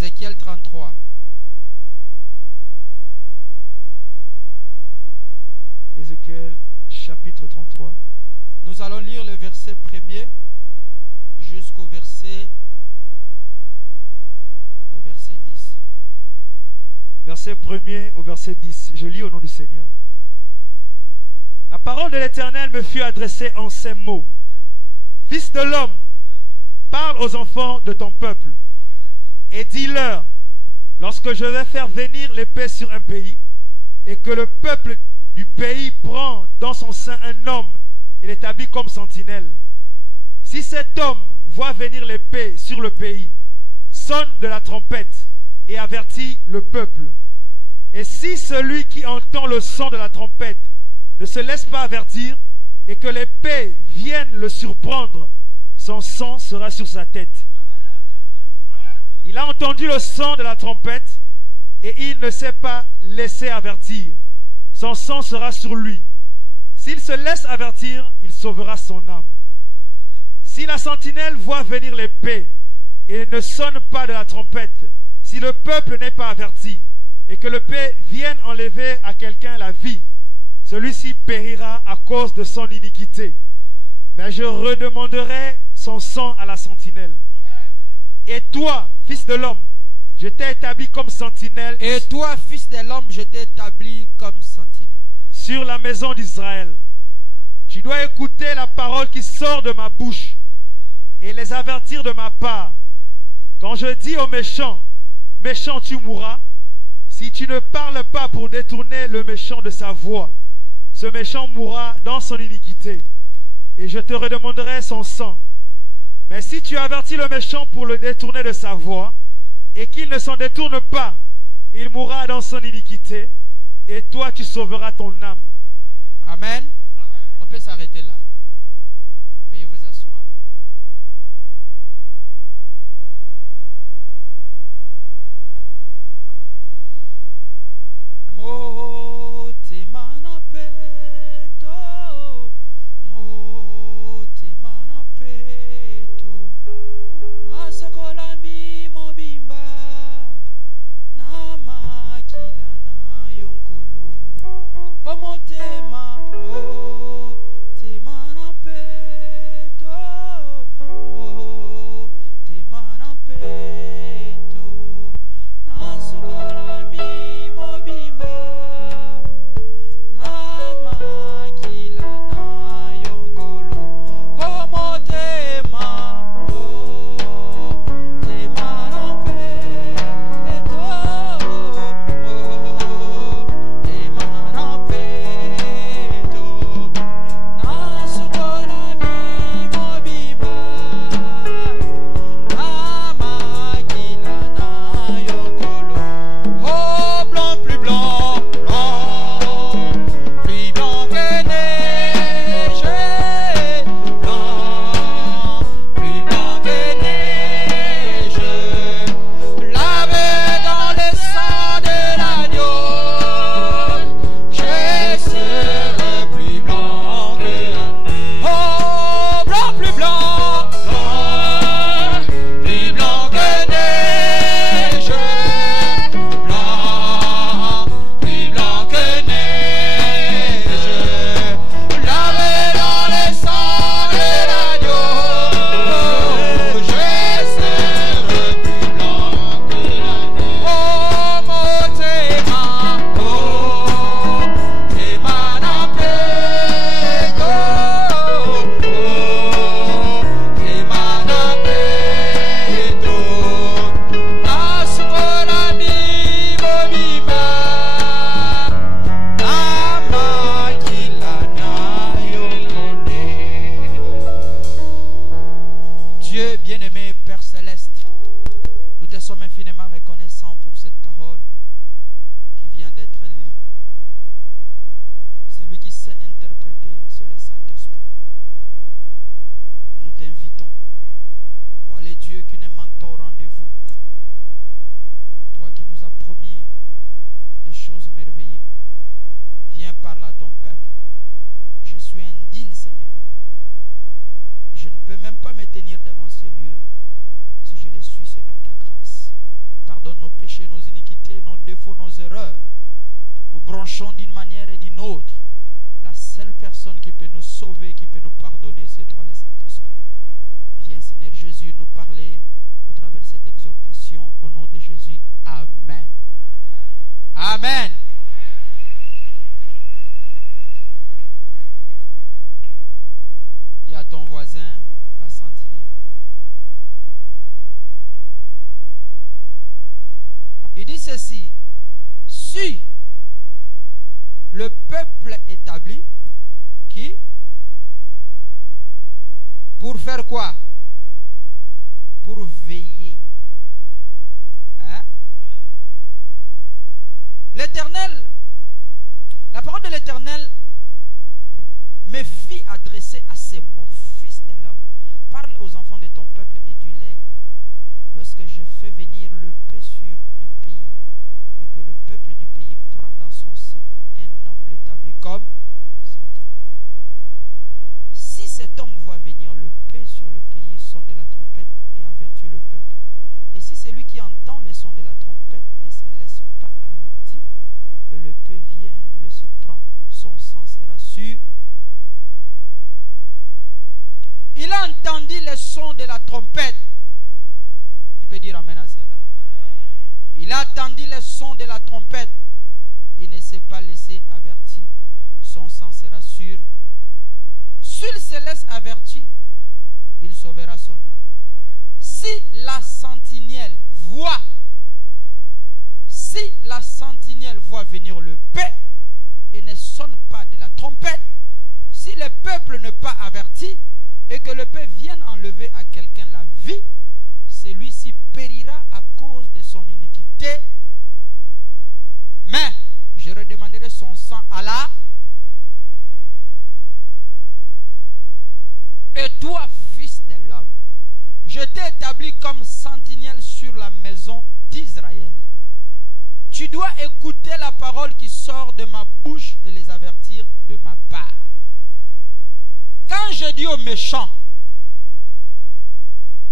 Ézéchiel 33. Ézéchiel chapitre 33. Nous allons lire le verset 1er jusqu'au verset 10. Verset 1er au verset 10. Je lis au nom du Seigneur. La parole de l'Éternel me fut adressée en ces mots. Fils de l'homme, parle aux enfants de ton peuple et dis-leur, lorsque je vais faire venir l'épée sur un pays et que le peuple du pays prend dans son sein un homme et l'établit comme sentinelle, si cet homme voit venir l'épée sur le pays, sonne de la trompette et avertit le peuple. Et si celui qui entend le son de la trompette ne se laisse pas avertir et que l'épée vienne le surprendre, son sang sera sur sa tête. Il a entendu le son de la trompette et il ne s'est pas laissé avertir. Son sang sera sur lui. S'il se laisse avertir, il sauvera son âme. Si la sentinelle voit venir l'épée et ne sonne pas de la trompette, si le peuple n'est pas averti et que l'épée vienne enlever à quelqu'un la vie, celui-ci périra à cause de son iniquité. Mais je redemanderai son sang à la sentinelle. Et toi, fils de l'homme, je t'ai établi comme sentinelle. Et toi, fils de l'homme, je t'ai établi comme sentinelle sur la maison d'Israël. Tu dois écouter la parole qui sort de ma bouche et les avertir de ma part. Quand je dis aux méchants, méchant tu mourras, si tu ne parles pas pour détourner le méchant de sa voie, ce méchant mourra dans son iniquité, et je te redemanderai son sang. Mais si tu avertis le méchant pour le détourner de sa voie, et qu'il ne s'en détourne pas, il mourra dans son iniquité, et toi tu sauveras ton âme. Amen. On peut s'arrêter là. Veuillez vous asseoir. péchés, nos iniquités, nos défauts, nos erreurs, nous branchons d'une manière et d'une autre. La seule personne qui peut nous sauver, qui peut nous pardonner, c'est toi le Saint-Esprit. Viens Seigneur Jésus nous parler au travers de cette exhortation au nom de Jésus. Amen. Amen. Dis à ton voisin, la sentinelle. Il dit ceci: si le peuple établi, qui? Pour faire quoi? Pour veiller. Hein? L'Éternel, la parole de l'Éternel me fit adresser à ces mots: Fils de l'homme, parle aux enfants de ton peuple et du leur. Lorsque je fais venir le paix sur un pays et que le peuple du pays prend dans son sein un homme l'établi comme sentinelle. Si cet homme voit venir le paix sur le pays, sonne de la trompette et avertit le peuple. Et si celui qui entend le son de la trompette ne se laisse pas avertir, et le paix vient le surprendre, son sang sera sûr. Il a entendu le son de la trompette. Tu peux dire amen à cela. Il a entendu le son de la trompette. Il ne s'est pas laissé avertir. Son sang sera sûr. S'il se laisse avertir, il sauvera son âme. Si la sentinelle voit venir le paix et ne sonne pas de la trompette, si le peuple n'est pas averti et que le paix vienne enlever à quelqu'un la vie, celui-ci périra à cause de son iniquité, mais je redemanderai son sang à la... Et toi, fils de l'homme, je t'ai établi comme sentinelle sur la maison d'Israël. Tu dois écouter la parole qui sort de ma bouche et les avertir de ma part. Quand je dis aux méchants,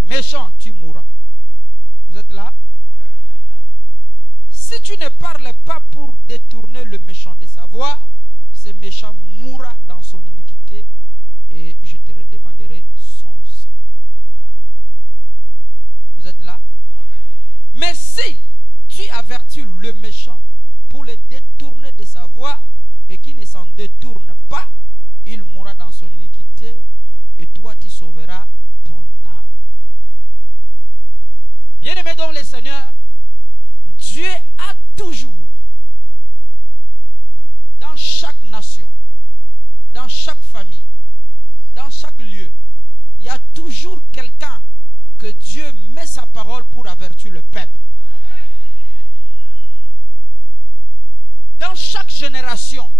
méchant, tu mourras. Vous êtes là? Si tu ne parles pas pour détourner le méchant de sa voie, ce méchant mourra dans son iniquité et je te redemanderai son sang. Vous êtes là? Mais si tu avertis le méchant pour le détourner de sa voie et qu'il ne s'en détourne pas, il mourra dans son iniquité et toi tu sauveras ton âme. Bien-aimé dans le Seigneur, Dieu a toujours, dans chaque nation, dans chaque famille, dans chaque lieu, il y a toujours quelqu'un que Dieu met sa parole pour avertir le peuple. Dans chaque génération,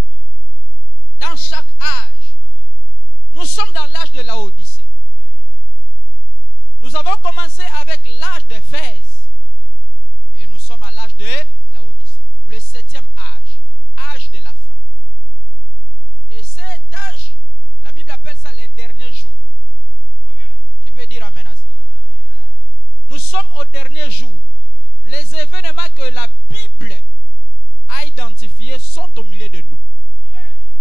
dans chaque âge, nous sommes dans l'âge de la Odyssée. Nous avons commencé avec l'âge d'Éphèse et nous sommes à l'âge de la Odyssée, le 7e âge, âge de la fin. Et cet âge, la Bible appelle ça les derniers jours. Qui peut dire amen à ça? Nous sommes au dernier jour. Les événements que la Bible a identifiés sont au milieu de nous.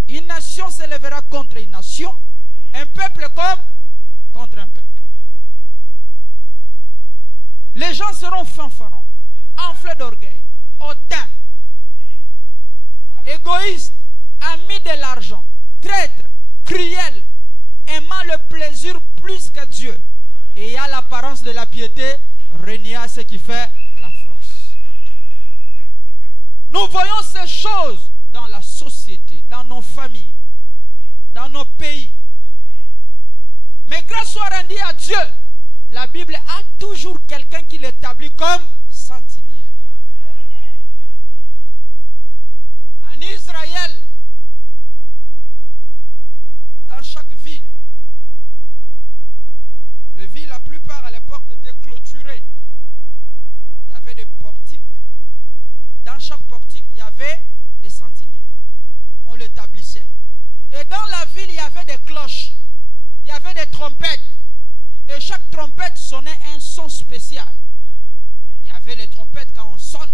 Une nation se lèvera contre une nation, un peuple comme contre un peuple. Les gens seront fanfarons, enflés d'orgueil, hautains, égoïstes, amis de l'argent, traîtres, cruels, aimant le plaisir plus que Dieu, et à l'apparence de la piété, renier à ce qui fait la force. Nous voyons ces choses dans la société, dans nos familles, dans nos pays. Mais grâce soit rendue à Dieu, la Bible a toujours quelqu'un qui l'établit comme sentinelle. En Israël, dans chaque ville, les villes, la plupart à l'époque étaient clôturées. Il y avait des portiques. Dans chaque portique, il y avait des sentinelles. On l'établissait. Et dans la ville, il y avait des cloches. Il y avait des trompettes. Et chaque trompette sonnait un son spécial. Il y avait les trompettes quand on sonne,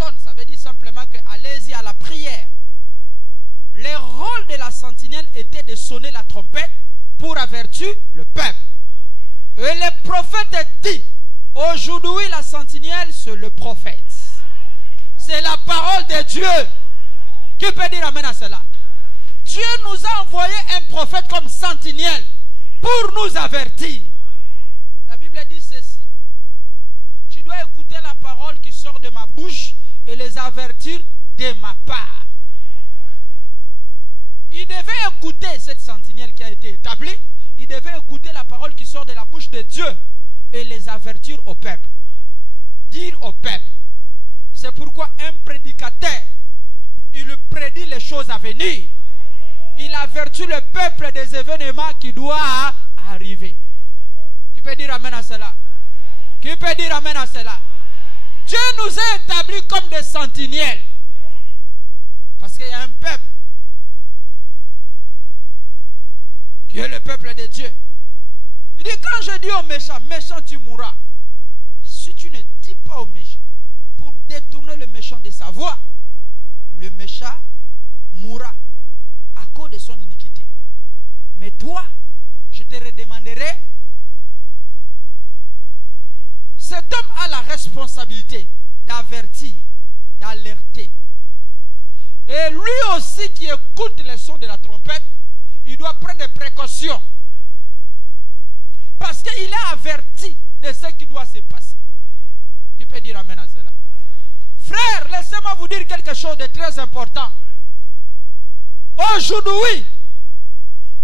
sonne, ça veut dire simplement que allez-y à la prière. Le rôle de la sentinelle était de sonner la trompette pour avertir le peuple. Et le prophète dit, aujourd'hui la sentinelle c'est le prophète. C'est la parole de Dieu. Qui peut dire amen à cela? Dieu nous a envoyé un prophète comme sentinelle pour nous avertir. La Bible dit ceci. Tu dois écouter la parole qui sort de ma bouche et les avertir de ma part. Il devait écouter cette sentinelle qui a été établie. Il devait écouter la parole qui sort de la bouche de Dieu et les avertir au peuple. Dire au peuple. C'est pourquoi un prédicateur, il prédit les choses à venir. Il avertit le peuple des événements qui doivent arriver. Qui peut dire amen à cela? Qui peut dire amen à cela? Dieu nous a établis comme des sentinelles. Parce qu'il y a un peuple qui est le peuple de Dieu. Il dit, quand je dis au méchant, méchant tu mourras. Si tu ne dis pas au méchant, pour détourner le méchant de sa voie, le méchant mourra à cause de son iniquité. Mais toi, je te redemanderai. Cet homme a la responsabilité d'avertir, d'alerter. Et lui aussi qui écoute les sons de la trompette, il doit prendre des précautions. Parce qu'il est averti de ce qui doit se passer. Qui peut dire amen à cela? Frère, laissez-moi vous dire quelque chose de très important. Aujourd'hui,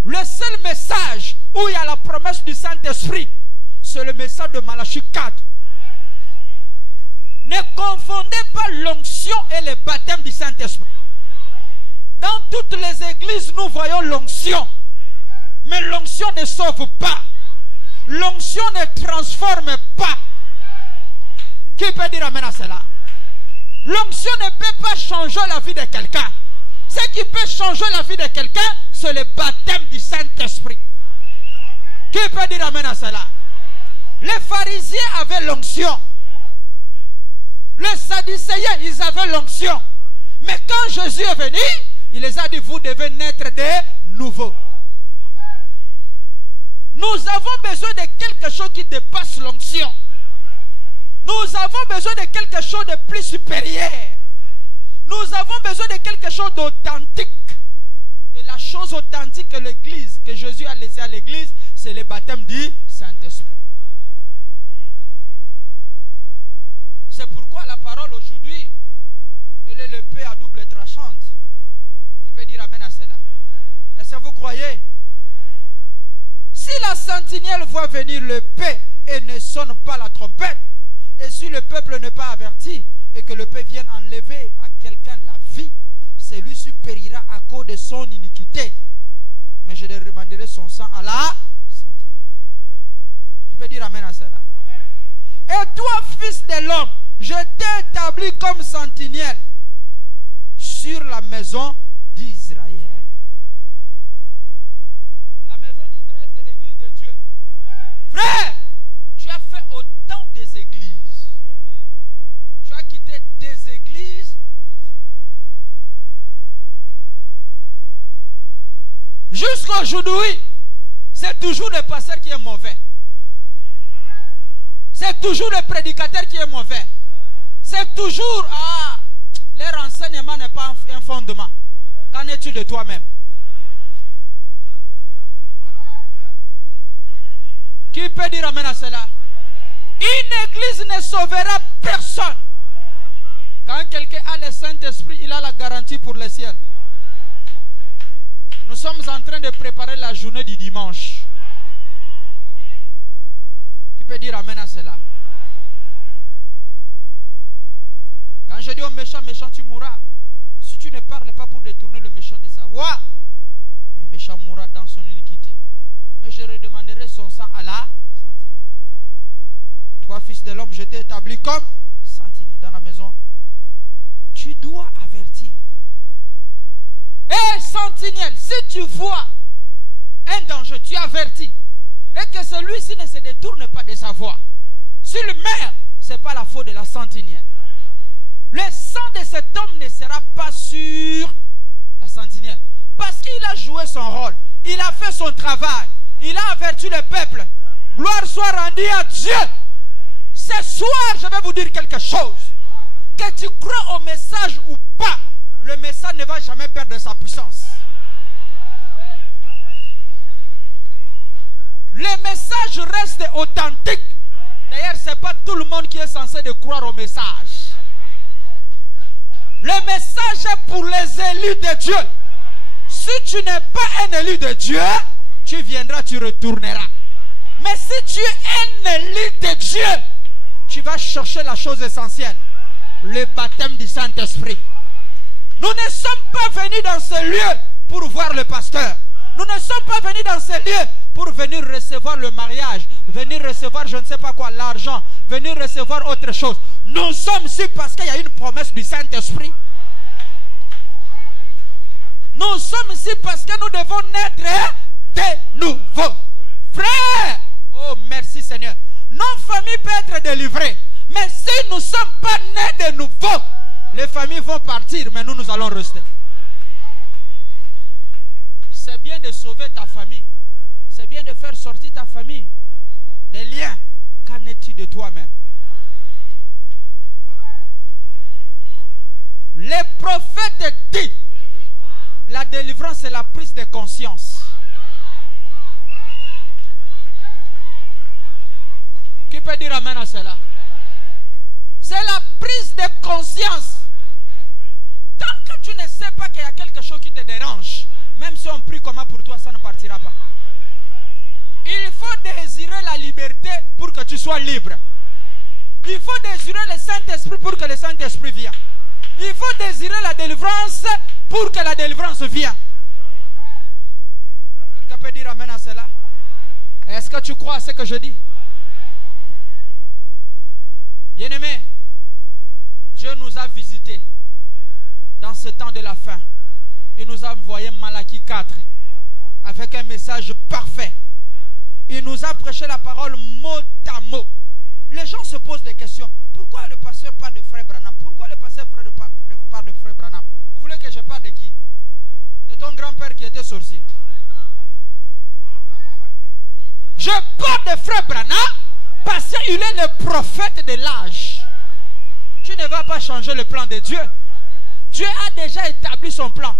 le seul message où il y a la promesse du Saint-Esprit, c'est le message de Malachie 4. Ne confondez pas l'onction et le baptême du Saint-Esprit. Dans toutes les églises, nous voyons l'onction. Mais l'onction ne sauve pas. L'onction ne transforme pas. Qui peut dire amen à cela? L'onction ne peut pas changer la vie de quelqu'un. Ce qui peut changer la vie de quelqu'un, c'est le baptême du Saint-Esprit. Qui peut dire amen à cela? Les pharisiens avaient l'onction. Les sadducéens, ils avaient l'onction. Mais quand Jésus est venu, il les a dit, vous devez naître de nouveau. Nous avons besoin de quelque chose qui dépasse l'onction. Nous avons besoin de quelque chose de plus supérieur. Nous avons besoin de quelque chose d'authentique. Et la chose authentique que l'Église, que Jésus a laissé à l'Église, c'est le baptême du Saint-Esprit. C'est pourquoi la parole aujourd'hui, elle est l'épée à double tranchante. Qui peut dire amen à cela? Est-ce que vous croyez? Si la sentinelle voit venir l'épée et ne sonne pas la trompette, et si le peuple n'est pas averti, et que le peuple vienne enlever à quelqu'un la vie, celui-ci périra à cause de son iniquité. Mais je demanderai son sang à la sentinelle. Tu peux dire amen à cela? Et toi, fils de l'homme, je t'ai établi comme sentinelle sur la maison d'Israël. La maison d'Israël, c'est l'église de Dieu. Frère, tu as fait autant des églises. Tu as quitté des églises. Jusqu'à aujourd'hui, c'est toujours le pasteur qui est mauvais. C'est toujours le prédicateur qui est mauvais. C'est toujours, leur enseignement n'est pas un fondement. Qu'en est-il de toi-même? Qui peut dire amen à cela? Une église ne sauvera personne. Quand quelqu'un a le Saint-Esprit, il a la garantie pour le ciel. Nous sommes en train de préparer la journée du dimanche. Qui peut dire amen à cela? Quand je dis au méchant, méchant tu mourras. Si tu ne parles pas pour détourner le méchant de sa voie, le méchant mourra dans son iniquité. Mais je redemanderai son sang à la sentinelle. Toi, fils de l'homme, je t'ai établi comme sentinelle dans la maison. Tu dois avertir. Et sentinelle, si tu vois un danger, tu avertis. Et que celui-ci ne se détourne pas de sa voie. S'il meurt, ce n'est pas la faute de la sentinelle. le sang de cet homme ne sera pas sur la sentinelle. Parce qu'il a joué son rôle. Il a fait son travail. Il a averti le peuple. Gloire soit rendue à Dieu. Ce soir, je vais vous dire quelque chose. Que tu crois au message ou pas, le message ne va jamais perdre sa puissance. Le message reste authentique. D'ailleurs, ce n'est pas tout le monde qui est censé de croire au message. Le message est pour les élus de Dieu. Si tu n'es pas un élu de Dieu, tu viendras, tu retourneras. Mais si tu es un élu de Dieu, tu vas chercher la chose essentielle. Le baptême du Saint-Esprit. Nous ne sommes pas venus dans ce lieu pour voir le pasteur. Nous ne sommes pas venus dans ce lieu pour venir recevoir le mariage, venir recevoir je ne sais pas quoi, l'argent, venir recevoir autre chose. Nous sommes ici parce qu'il y a une promesse du Saint-Esprit. Nous sommes ici parce que nous devons naître de nouveau. Frère, oh merci Seigneur. Nos familles peuvent être délivrées. Mais si nous ne sommes pas nés de nouveau, les familles vont partir, mais nous allons rester. C'est bien de sauver ta famille. C'est bien de faire sortir ta famille des liens. Qu'en est-il de toi-même? Les prophètes disent la délivrance c'est la prise de conscience. Qui peut dire amen à cela? C'est la prise de conscience. Tant que tu ne sais pas qu'il y a quelque chose qui te dérange, même si on prie comment pour toi, ça ne partira pas. Il faut désirer la liberté pour que tu sois libre. Il faut désirer le Saint-Esprit pour que le Saint-Esprit vienne. Il faut désirer la délivrance pour que la délivrance vienne. Quelqu'un peut dire amen à cela? Est-ce que tu crois à ce que je dis? Bien-aimés, Dieu nous a visités dans ce temps de la fin. Il nous a envoyé Malachie 4 avec un message parfait. Il nous a prêché la parole mot à mot. Les gens se posent des questions. Pourquoi le pasteur parle de frère Branham? Pourquoi le pasteur parle de frère Branham? Vous voulez que je parle de qui? De ton grand-père qui était sorcier. Je parle de frère Branham parce qu'il est le prophète de l'âge. Tu ne vas pas changer le plan de Dieu. Dieu a déjà établi son plan.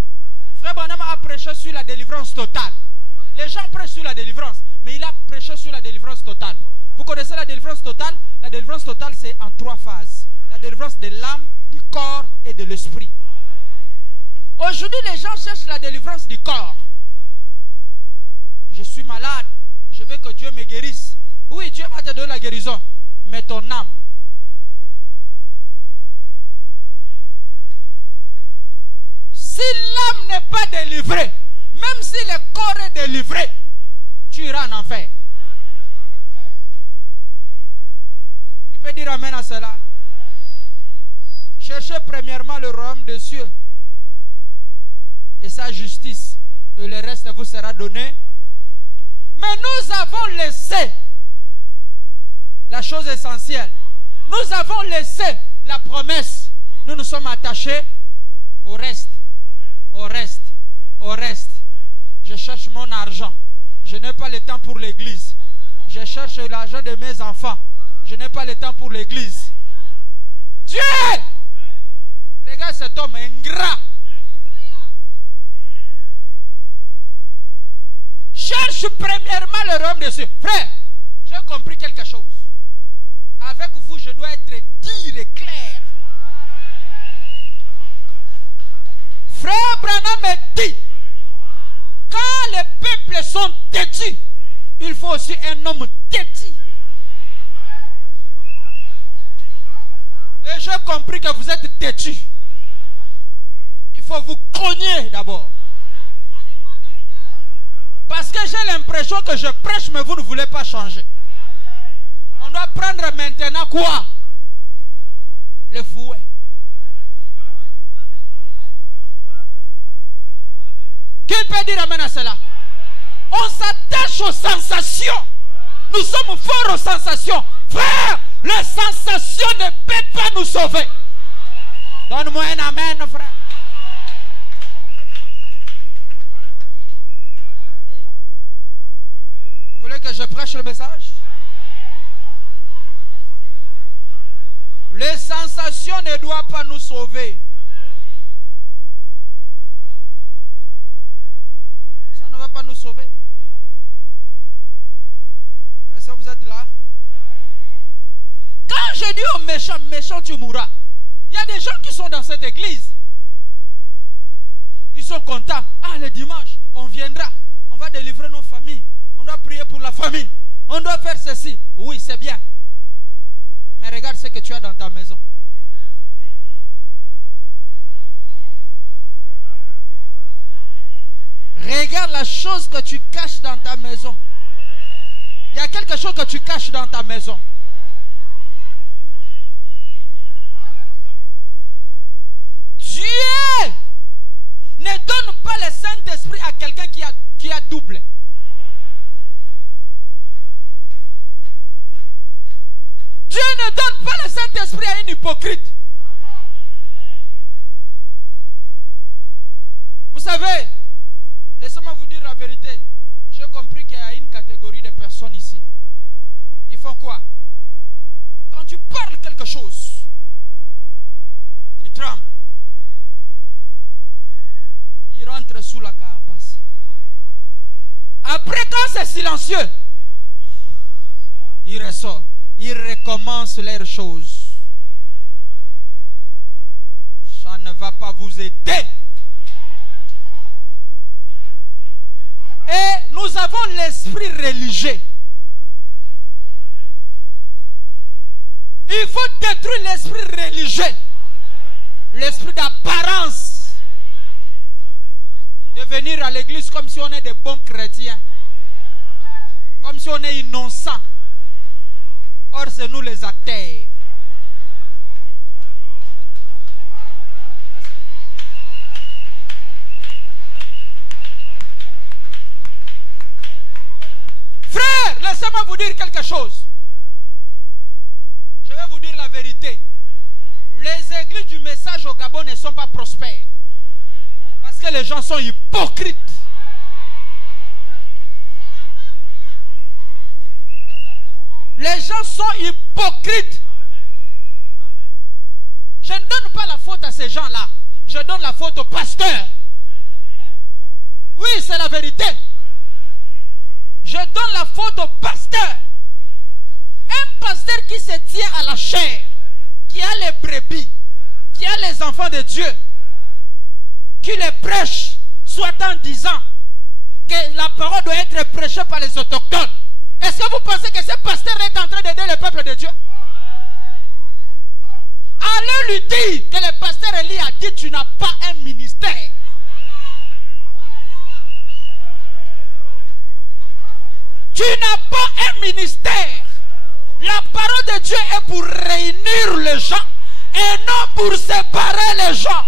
Frère Branham a prêché sur la délivrance totale. Les gens prêchent sur la délivrance, mais il a prêché sur la délivrance totale. Vous connaissez la délivrance totale? La délivrance totale, c'est en 3 phases. La délivrance de l'âme, du corps et de l'esprit. Aujourd'hui, les gens cherchent la délivrance du corps. Je suis malade. Je veux que Dieu me guérisse. Oui, Dieu va te donner la guérison. Mais ton âme. Si l'âme n'est pas délivrée, même si le corps est délivré, tu iras en enfer. Tu peux dire amen à cela? Cherchez premièrement le royaume des cieux et sa justice, et le reste vous sera donné. Mais nous avons laissé la chose essentielle. Nous avons laissé la promesse. Nous nous sommes attachés au reste. Au reste. Au reste. Je cherche mon argent. Je n'ai pas le temps pour l'église. Je cherche l'argent de mes enfants. Je n'ai pas le temps pour l'église. Dieu! Regarde cet homme ingrat. Cherche premièrement le royaume des cieux. Frère, j'ai compris quelque chose. Avec vous, je dois être dire et clair. Frère Branham me dit, quand les peuples sont têtus, il faut aussi un homme têtu. Et j'ai compris que vous êtes têtu. Il faut vous cogner d'abord. Parce que j'ai l'impression que je prêche, mais vous ne voulez pas changer. On doit prendre maintenant quoi? Le fouet. Qui peut dire amen à cela? On s'attache aux sensations. Nous sommes forts aux sensations. Frère, les sensations ne peuvent pas nous sauver. Donne-moi un amen, frère. Vous voulez que je prêche le message? Les sensations ne doivent pas nous sauver. Ça ne va pas nous sauver. Est-ce que vous êtes là? Quand je dis aux méchants, méchant tu mourras, il y a des gens qui sont dans cette église. Ils sont contents. Ah, le dimanche, on viendra. On va délivrer nos familles. On doit prier pour la famille. On doit faire ceci. Oui, c'est bien. Mais regarde ce que tu as dans ta maison. Regarde la chose que tu caches dans ta maison. Il y a quelque chose que tu caches dans ta maison. Dieu ne donne pas le Saint-Esprit à quelqu'un qui a double. Dieu ne donne pas le Saint-Esprit à un hypocrite. Vous savez, laissez-moi vous dire la vérité. J'ai compris qu'il y a une catégorie de personnes ici. Ils font quoi? Quand tu parles quelque chose, ils tremblent. Ils rentrent sous la carapace. Après, quand c'est silencieux, ils ressortent. Ils recommencent leurs choses. Ça ne va pas vous aider. Et nous avons l'esprit religieux. Il faut détruire l'esprit religieux. L'esprit d'apparence. De venir à l'église comme si on est des bons chrétiens. Comme si on est innocent. Or, c'est nous les athées. Frère, laissez-moi vous dire quelque chose. Je vais vous dire la vérité. Les églises du message au Gabon ne sont pas prospères. Parce que les gens sont hypocrites. Les gens sont hypocrites. Je ne donne pas la faute à ces gens-là. Je donne la faute au pasteur. Oui, c'est la vérité. Je donne la faute au pasteur. Un pasteur qui se tient à la chair, qui a les brebis, qui a les enfants de Dieu, qui les prêche, soit en disant que la parole doit être prêchée par les autochtones. Est-ce que vous pensez que ce pasteur est en train d'aider le peuple de Dieu? Allez lui dire que le pasteur Eli a dit: tu n'as pas un ministère. Tu n'as pas un ministère. La parole de Dieu est pour réunir les gens et non pour séparer les gens.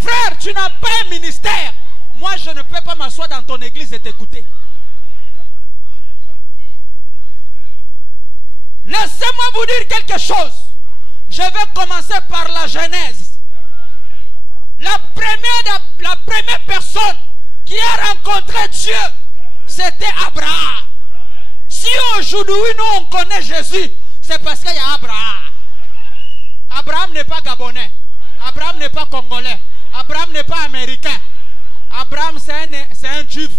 Frère, tu n'as pas un ministère. Moi, je ne peux pas m'asseoir dans ton église et t'écouter. Laissez-moi vous dire quelque chose. Je vais commencer par la Genèse. La première personne qui a rencontré Dieu, c'était Abraham. Si aujourd'hui nous on connaît Jésus, c'est parce qu'il y a Abraham. Abraham n'est pas gabonais. Abraham n'est pas congolais. Abraham n'est pas américain. Abraham c'est un juif.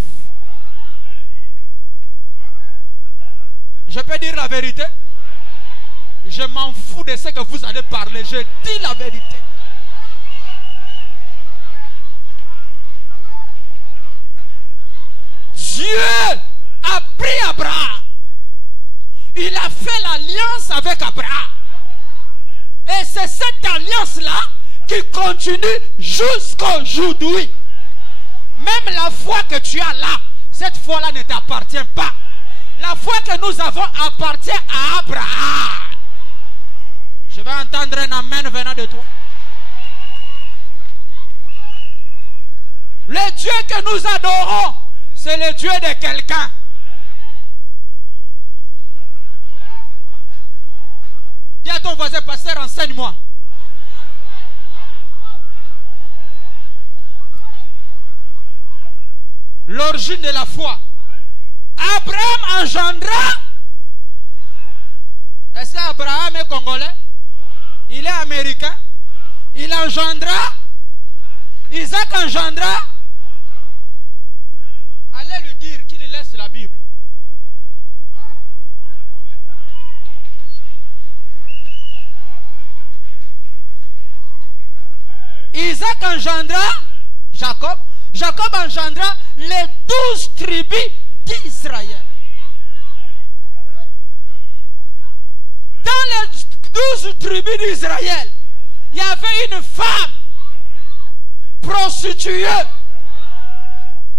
Je peux dire la vérité? Je m'en fous de ce que vous allez parler. Je dis la vérité. Dieu a pris Abraham. Il a fait l'alliance avec Abraham. Et c'est cette alliance-là qui continue jusqu'aujourd'hui. Même la foi que tu as là, cette foi-là ne t'appartient pas. La foi que nous avons appartient à Abraham. Je vais entendre un amen venant de toi. Le Dieu que nous adorons, c'est le Dieu de quelqu'un. Il y a à ton voisin, pasteur, enseigne-moi. L'origine de la foi. Abraham engendra. Est-ce qu'Abraham est congolais? Il est américain. Il engendra. Isaac engendra. Allez lui dire qu'il laisse la Bible. Isaac engendra Jacob. Jacob engendra les 12 tribus d'Israël. Dans les 12 tribus d'Israël, il y avait une femme prostituée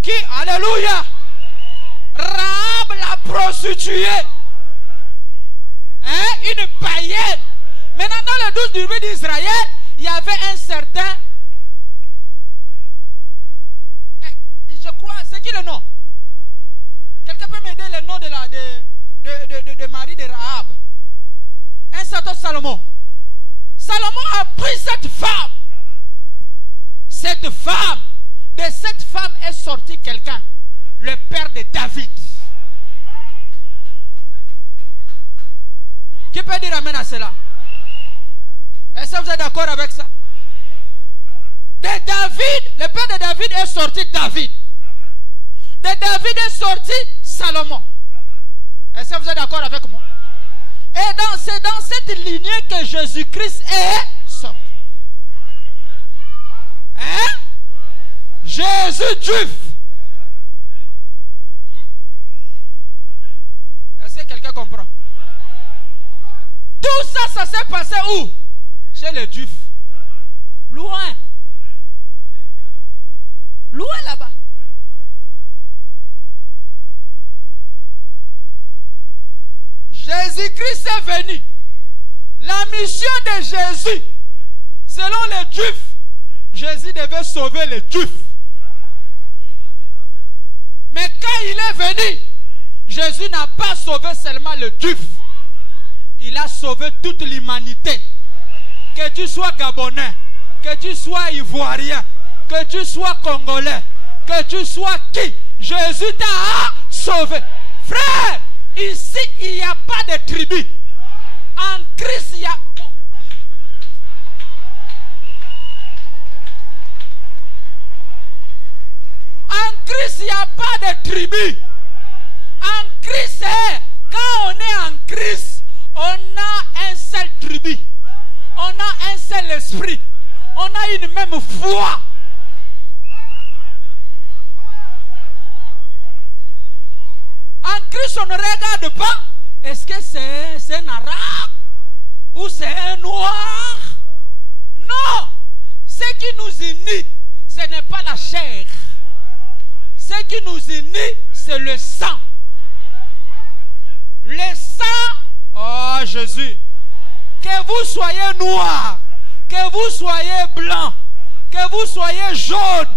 qui, alléluia, Rahab la prostituée, hein, une païenne. Maintenant, dans les 12 tribus d'Israël, il y avait un certain, je crois, c'est qui le nom? Quelqu'un peut m'aider le nom de Marie de Rahab? Un certain Salomon. Salomon a pris cette femme. Cette femme, de cette femme est sorti quelqu'un, le père de David. Qui peut dire amen à cela? Est-ce que vous êtes d'accord avec ça? De David, le père de David est sorti David. De David est sorti Salomon. Est-ce que vous êtes d'accord avec moi? Et c'est dans cette lignée que Jésus-Christ est sorti. Hein? Jésus juif. Est-ce que quelqu'un comprend? Tout ça, ça s'est passé où? Chez les juifs. Loin. Loin là-bas. Jésus-Christ est venu. La mission de Jésus, selon les Juifs, Jésus devait sauver les Juifs. Mais quand il est venu, Jésus n'a pas sauvé seulement les Juifs. Il a sauvé toute l'humanité. Que tu sois Gabonais, que tu sois Ivoirien, que tu sois Congolais, que tu sois qui, Jésus t'a sauvé. Frère, ici, il n'y a pas de tribu. En Christ, il y a... En Christ, il n'y a pas de tribu. En Christ, quand on est en Christ, on a un seul tribu. On a un seul esprit. On a une même foi. En Christ, on ne regarde pas. Est-ce que c'est un arabe ou c'est un noir? Non. Ce qui nous unit, ce n'est pas la chair. Ce qui nous unit, c'est le sang. Le sang, oh Jésus, que vous soyez noir, que vous soyez blanc, que vous soyez jaune,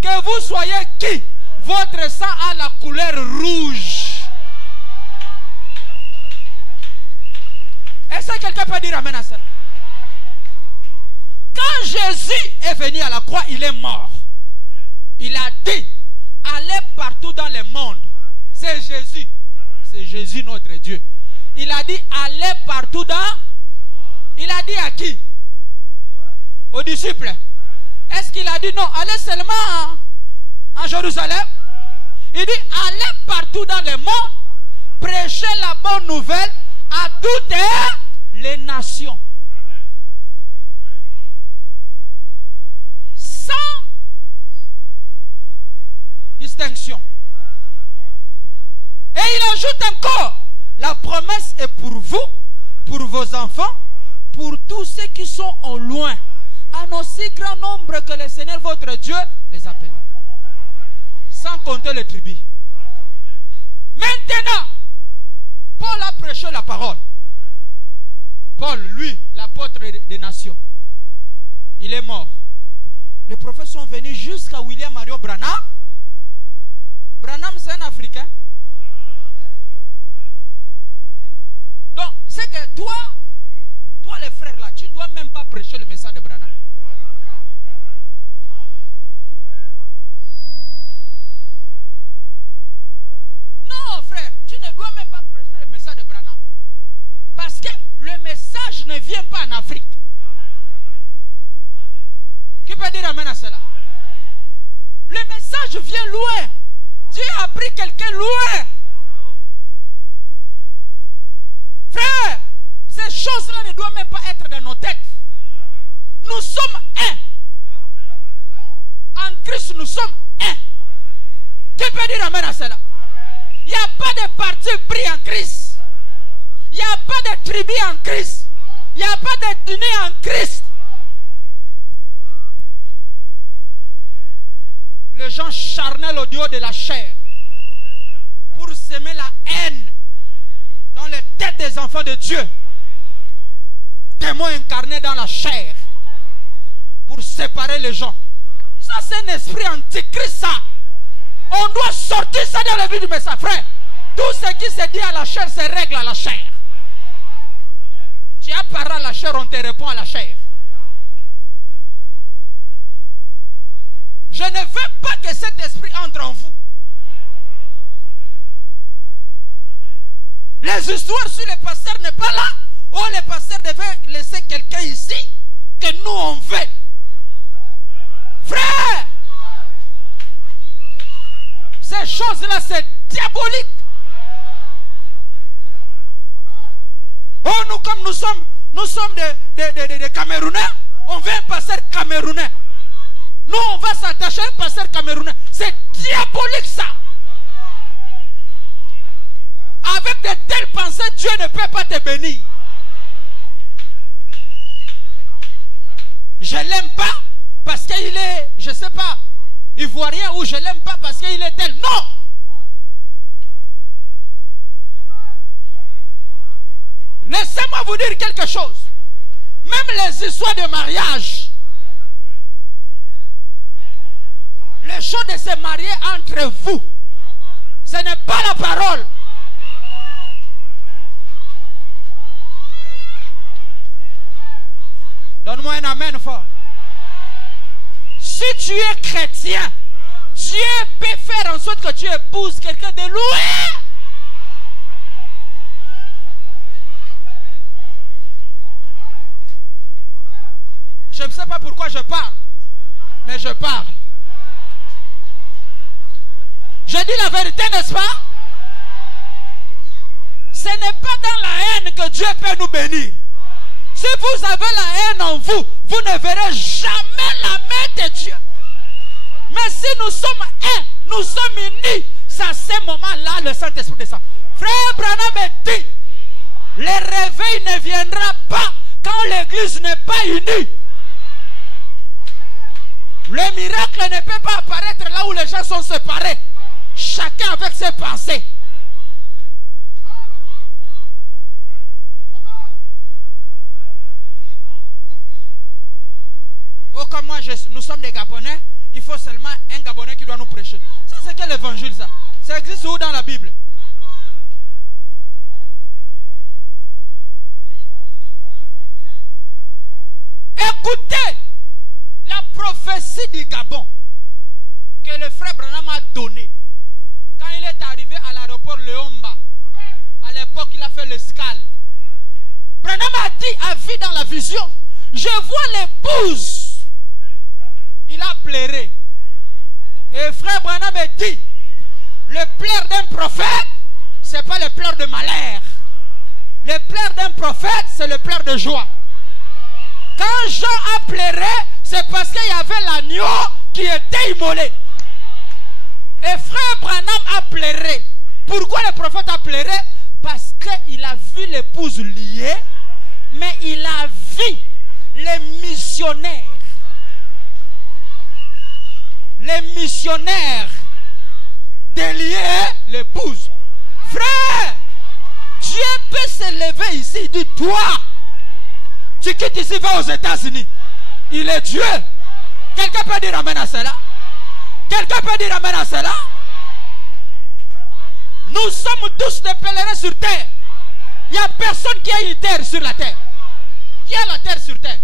que vous soyez qui, votre sang a la couleur rouge. Est-ce que quelqu'un peut dire amen à ça? Quand Jésus est venu à la croix, il est mort. Il a dit, allez partout dans le monde. C'est Jésus. C'est Jésus notre Dieu. Il a dit, allez partout dans... Il a dit à qui? Aux disciples. Est-ce qu'il a dit non, allez seulement en Jérusalem? Il dit, allez partout dans le monde, prêchez la bonne nouvelle à toutes les nations. Sans distinction. Et il ajoute encore, la promesse est pour vous, pour vos enfants, pour tous ceux qui sont au loin, en aussi grand nombre que le Seigneur votre Dieu les appelle. Sans compter les tribus. Maintenant, Paul a prêché la parole. Paul, lui, l'apôtre des nations, il est mort. Les prophètes sont venus jusqu'à William Mario Branham. Branham, c'est un Africain. Donc, c'est que toi, Toi les frères là, tu ne dois même pas prêcher le message de Branham. Non frère, tu ne dois même pas prêcher le message de Branham. Parce que le message ne vient pas en Afrique. Qui peut dire amen à cela? Le message vient loin. Dieu a pris quelqu'un loin. Frère, ces choses-là ne doivent même pas être dans nos têtes. Nous sommes un. En Christ, nous sommes un. Qui peut dire amen à cela? Il n'y a pas de parti pris en Christ. Il n'y a pas de tribu en Christ. Il n'y a pas d'ethnie en Christ. Les gens charnels au dehors de la chair pour semer la haine dans les têtes des enfants de Dieu. Démons incarnés dans la chair pour séparer les gens. Ça, c'est un esprit antichrist, ça. On doit sortir ça dans la vie du message, frère. Tout ce qui se dit à la chair, se règle à la chair. Tu as parlé à la chair, on te répond à la chair. Je ne veux pas que cet esprit entre en vous. Les histoires sur les pasteurs n'est pas là. Oh, les pasteurs devaient laisser quelqu'un ici que nous on veut. Frère, ces choses-là, c'est diabolique. Oh, nous, comme nous sommes des Camerounais, on veut un pasteur camerounais. Nous, on va s'attacher à un pasteur camerounais. C'est diabolique, ça. Avec de telles pensées, Dieu ne peut pas te bénir. Je ne l'aime pas parce qu'il est, je ne sais pas, ivoirien, ou je ne l'aime pas parce qu'il est tel. Non! Laissez-moi vous dire quelque chose. Même les histoires de mariage, le choix de se marier entre vous, ce n'est pas la parole. Donne-moi un amen fort. Si tu es chrétien, Dieu peut faire en sorte que tu épouses quelqu'un de loin. Je ne sais pas pourquoi je parle, mais je parle. Je dis la vérité, n'est-ce pas? Ce n'est pas dans la haine que Dieu peut nous bénir. Si vous avez la haine en vous, vous ne verrez jamais la main de Dieu. Mais si nous sommes un, nous sommes unis, c'est à ce moment-là le Saint-Esprit descend. Frère Branham me dit, le réveil ne viendra pas quand l'église n'est pas unie. Le miracle ne peut pas apparaître là où les gens sont séparés. Chacun avec ses pensées. Oh, comme moi, nous sommes des Gabonais, il faut seulement un Gabonais qui doit nous prêcher. Ça, c'est quel évangile, ça? Ça existe où dans la Bible? Écoutez la prophétie du Gabon que le frère Branham a donnée quand il est arrivé à l'aéroport Léomba. À l'époque, il a fait l'escale. Branham a dit, a vu dans la vision, je vois l'épouse. Il a pleuré. Et frère Branham me dit, le pleur d'un prophète, ce n'est pas le pleur de malheur. Le pleur d'un prophète, c'est le pleur de joie. Quand Jean a pleuré, c'est parce qu'il y avait l'agneau qui était immolé. Et frère Branham a pleuré. Pourquoi le prophète a pleuré? Parce qu'il a vu l'épouse liée, mais il a vu les missionnaires. Les missionnaires délier l'épouse. Frère, Dieu peut se lever ici. Il dit, toi, tu quittes ici, va aux États-Unis. Il est Dieu. Quelqu'un peut dire amen à cela? Quelqu'un peut dire amen à cela? Nous sommes tous des pèlerins sur terre. Il n'y a personne qui a une terre sur la terre. Qui a la terre sur terre?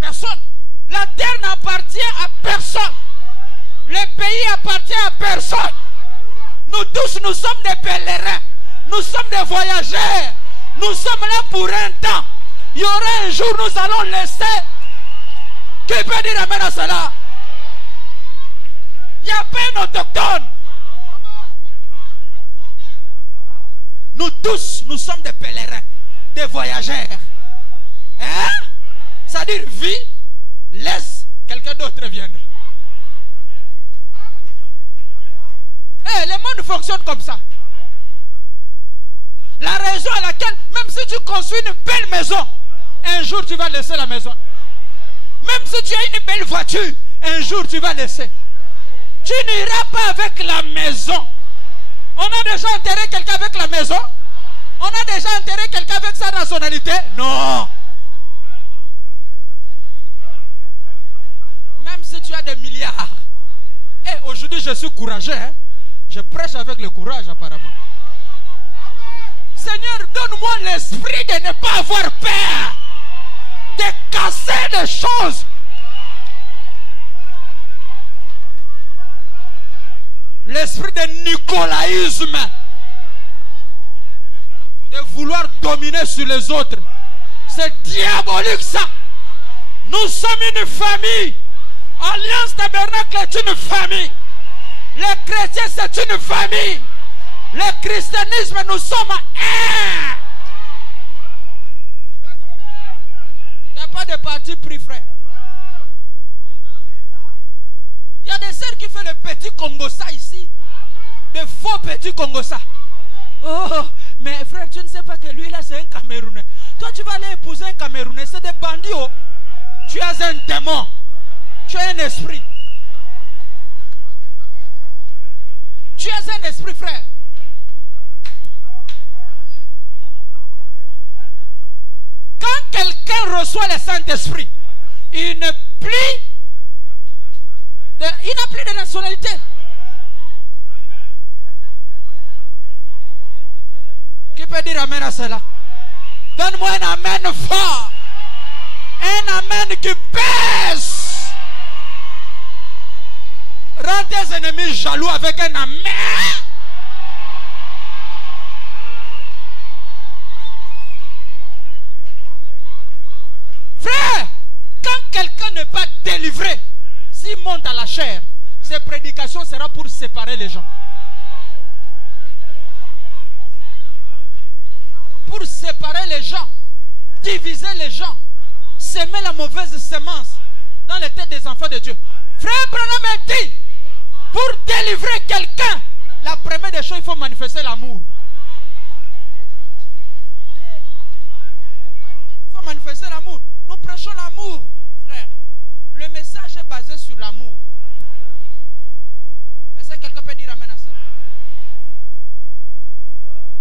Personne. La terre n'appartient à personne. Le pays appartient à personne. Nous tous, nous sommes des pèlerins. Nous sommes des voyageurs. Nous sommes là pour un temps. Il y aura un jour, nous allons laisser. Qui peut dire amen à cela? Il n'y a pas un autochtone. Nous tous, nous sommes des pèlerins, des voyageurs. Hein? C'est-à-dire, vie, laisse quelqu'un d'autre viendre. Hey, le monde fonctionne comme ça. La raison à laquelle, même si tu construis une belle maison, un jour tu vas laisser la maison. Même si tu as une belle voiture, un jour tu vas laisser. Tu n'iras pas avec la maison. On a déjà enterré quelqu'un avec la maison? On a déjà enterré quelqu'un avec sa nationalité? Non. Même si tu as des milliards. Et aujourd'hui je suis courageux. Hein? Je prêche avec le courage apparemment. Seigneur, donne-moi l'esprit de ne pas avoir peur. De casser des choses. L'esprit de nicolaïsme. De vouloir dominer sur les autres. C'est diabolique ça. Nous sommes une famille. Alliance Tabernacle est une famille. Les chrétiens c'est une famille. Le christianisme, nous sommes un. Il n'y a pas de parti pris, frère. Il y a des sœurs qui font le petit Congossa ici. De faux petits Congossa. Oh, mais frère, tu ne sais pas que lui là c'est un Camerounais. Toi tu vas aller épouser un Camerounais, c'est des bandits. Oh. Tu as un démon. Tu as un esprit. Tu as un esprit, frère. Quand quelqu'un reçoit le Saint-Esprit, il n'a plus de nationalité. Qui peut dire amen à cela? Donne-moi un amen fort. Un amen qui pèse. Rends tes ennemis jaloux avec un amen. Frère, quand quelqu'un n'est pas délivré, s'il monte à la chair, ses prédications seront pour séparer les gens. Pour séparer les gens, diviser les gens, semer la mauvaise semence dans les têtes des enfants de Dieu. Frère Branham dit, pour délivrer quelqu'un, la première des choses, il faut manifester l'amour. Il faut manifester l'amour. Nous prêchons l'amour, frère. Le message est basé sur l'amour. Est-ce que quelqu'un peut dire amen à ça?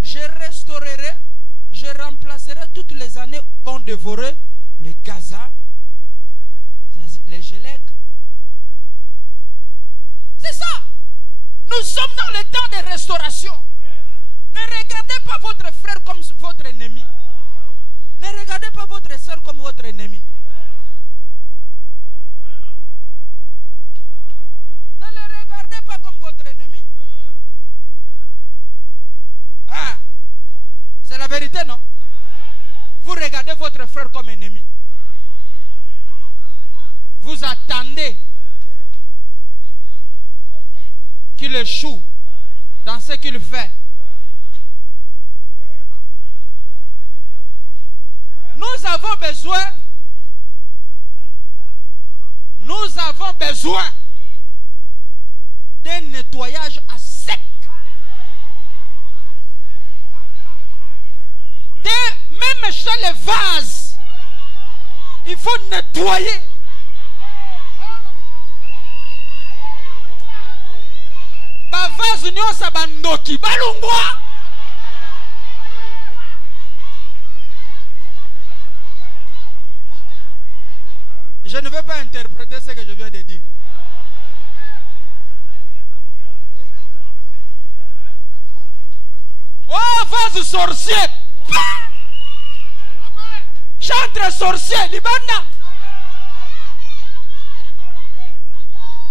Je restaurerai, je remplacerai toutes les années qu'ont dévoré les Gaza, les Gélèques. C'est ça. Nous sommes dans le temps de restauration. Ne regardez pas votre frère comme votre ennemi. Ne regardez pas votre soeur comme votre ennemi. Ne le regardez pas comme votre ennemi. Ah, c'est la vérité, non? Vous regardez votre frère comme ennemi. Vous attendez qu'il échoue dans ce qu'il fait. Nous avons besoin d'un nettoyage à sec. Même chez les vases, il faut nettoyer. Ba vase nyosa bandoki balungwa. Je ne vais pas interpréter ce que je viens de dire. Oh, vase sorcier. Chante Ministre sorcier, Libanda.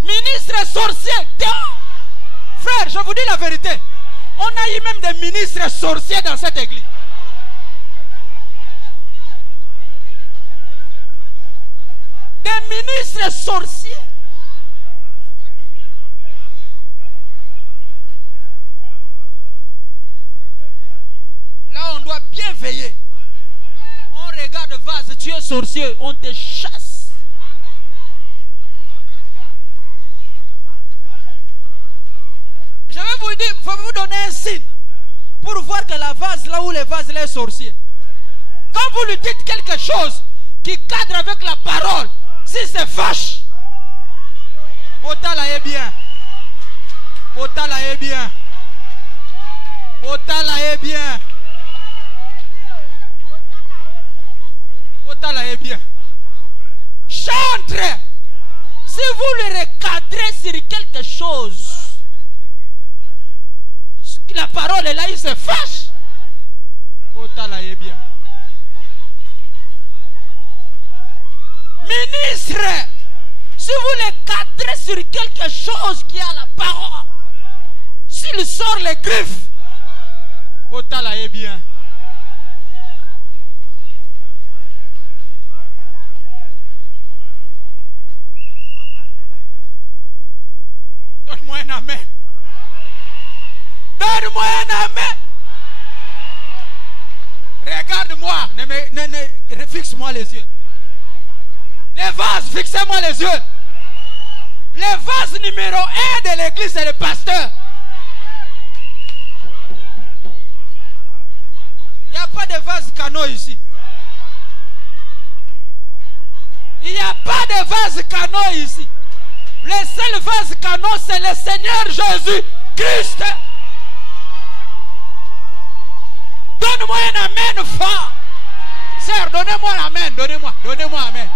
Ministre sorcier. Frère, je vous dis la vérité. On a eu même des ministres sorciers dans cette église. Des ministres sorciers. Là, on doit bien veiller. On regarde vase, tu es sorcier, on te chasse. Je vais vous dire, faut vous donner un signe pour voir que la vase, là où le vase là est sorcier. Quand vous lui dites quelque chose qui cadre avec la parole, si c'est fâche, Otala est bien. Otala est bien. Otala est bien. Otala est bien. Chantre. Si vous le recadrez sur quelque chose, la parole est là, il se fâche. Otala est bien. Ministre, si vous le cadrez sur quelque chose qui a la parole, s'il sort les griffes, Otala est bien. Donne-moi un amen. Donne-moi un amen. Regarde-moi. Fixe-moi les yeux. Les vases, fixez-moi les yeux. Les vases numéro 1 de l'église, c'est le pasteur. Il n'y a pas de vase canot ici. Il n'y a pas de vase canot ici. Le seul vase canot, c'est le Seigneur Jésus-Christ. Donne-moi un amen fort. Sœur, donnez-moi un amen. Donnez-moi un amen.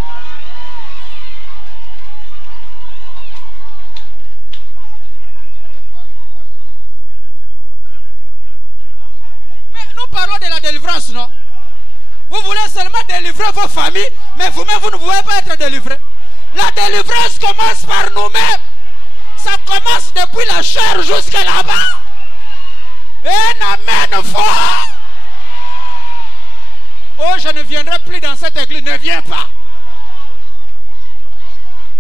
Mais nous parlons de la délivrance, non? Vous voulez seulement délivrer vos familles, mais vous-même, vous ne pouvez pas être délivré. La délivrance commence par nous-mêmes. Ça commence depuis la chair jusqu'à là-bas. Un amen fort. Oh, je ne viendrai plus dans cette église. Ne viens pas.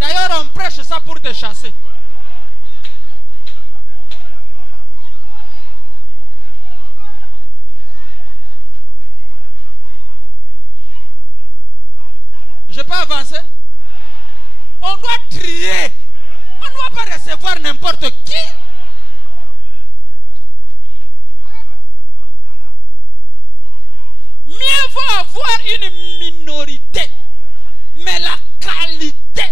D'ailleurs, on prêche ça pour te chasser. Je peux avancer? On doit trier. On ne doit pas recevoir n'importe qui. Mieux vaut avoir une minorité, mais la qualité.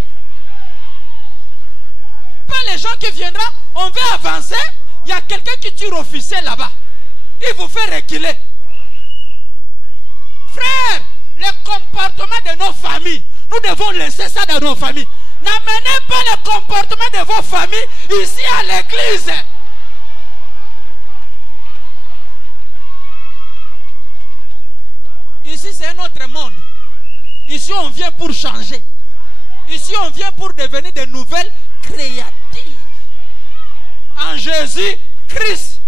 Pas les gens qui viendront, on veut avancer, il y a quelqu'un qui tire officiel là-bas. Il vous fait reculer. Frère, le comportement de nos familles, nous devons laisser ça dans nos familles. N'amenez pas le comportement de vos familles ici à l'église. Ici, c'est un autre monde. Ici, on vient pour changer. Ici, on vient pour devenir de nouvelles créatures. En Jésus-Christ.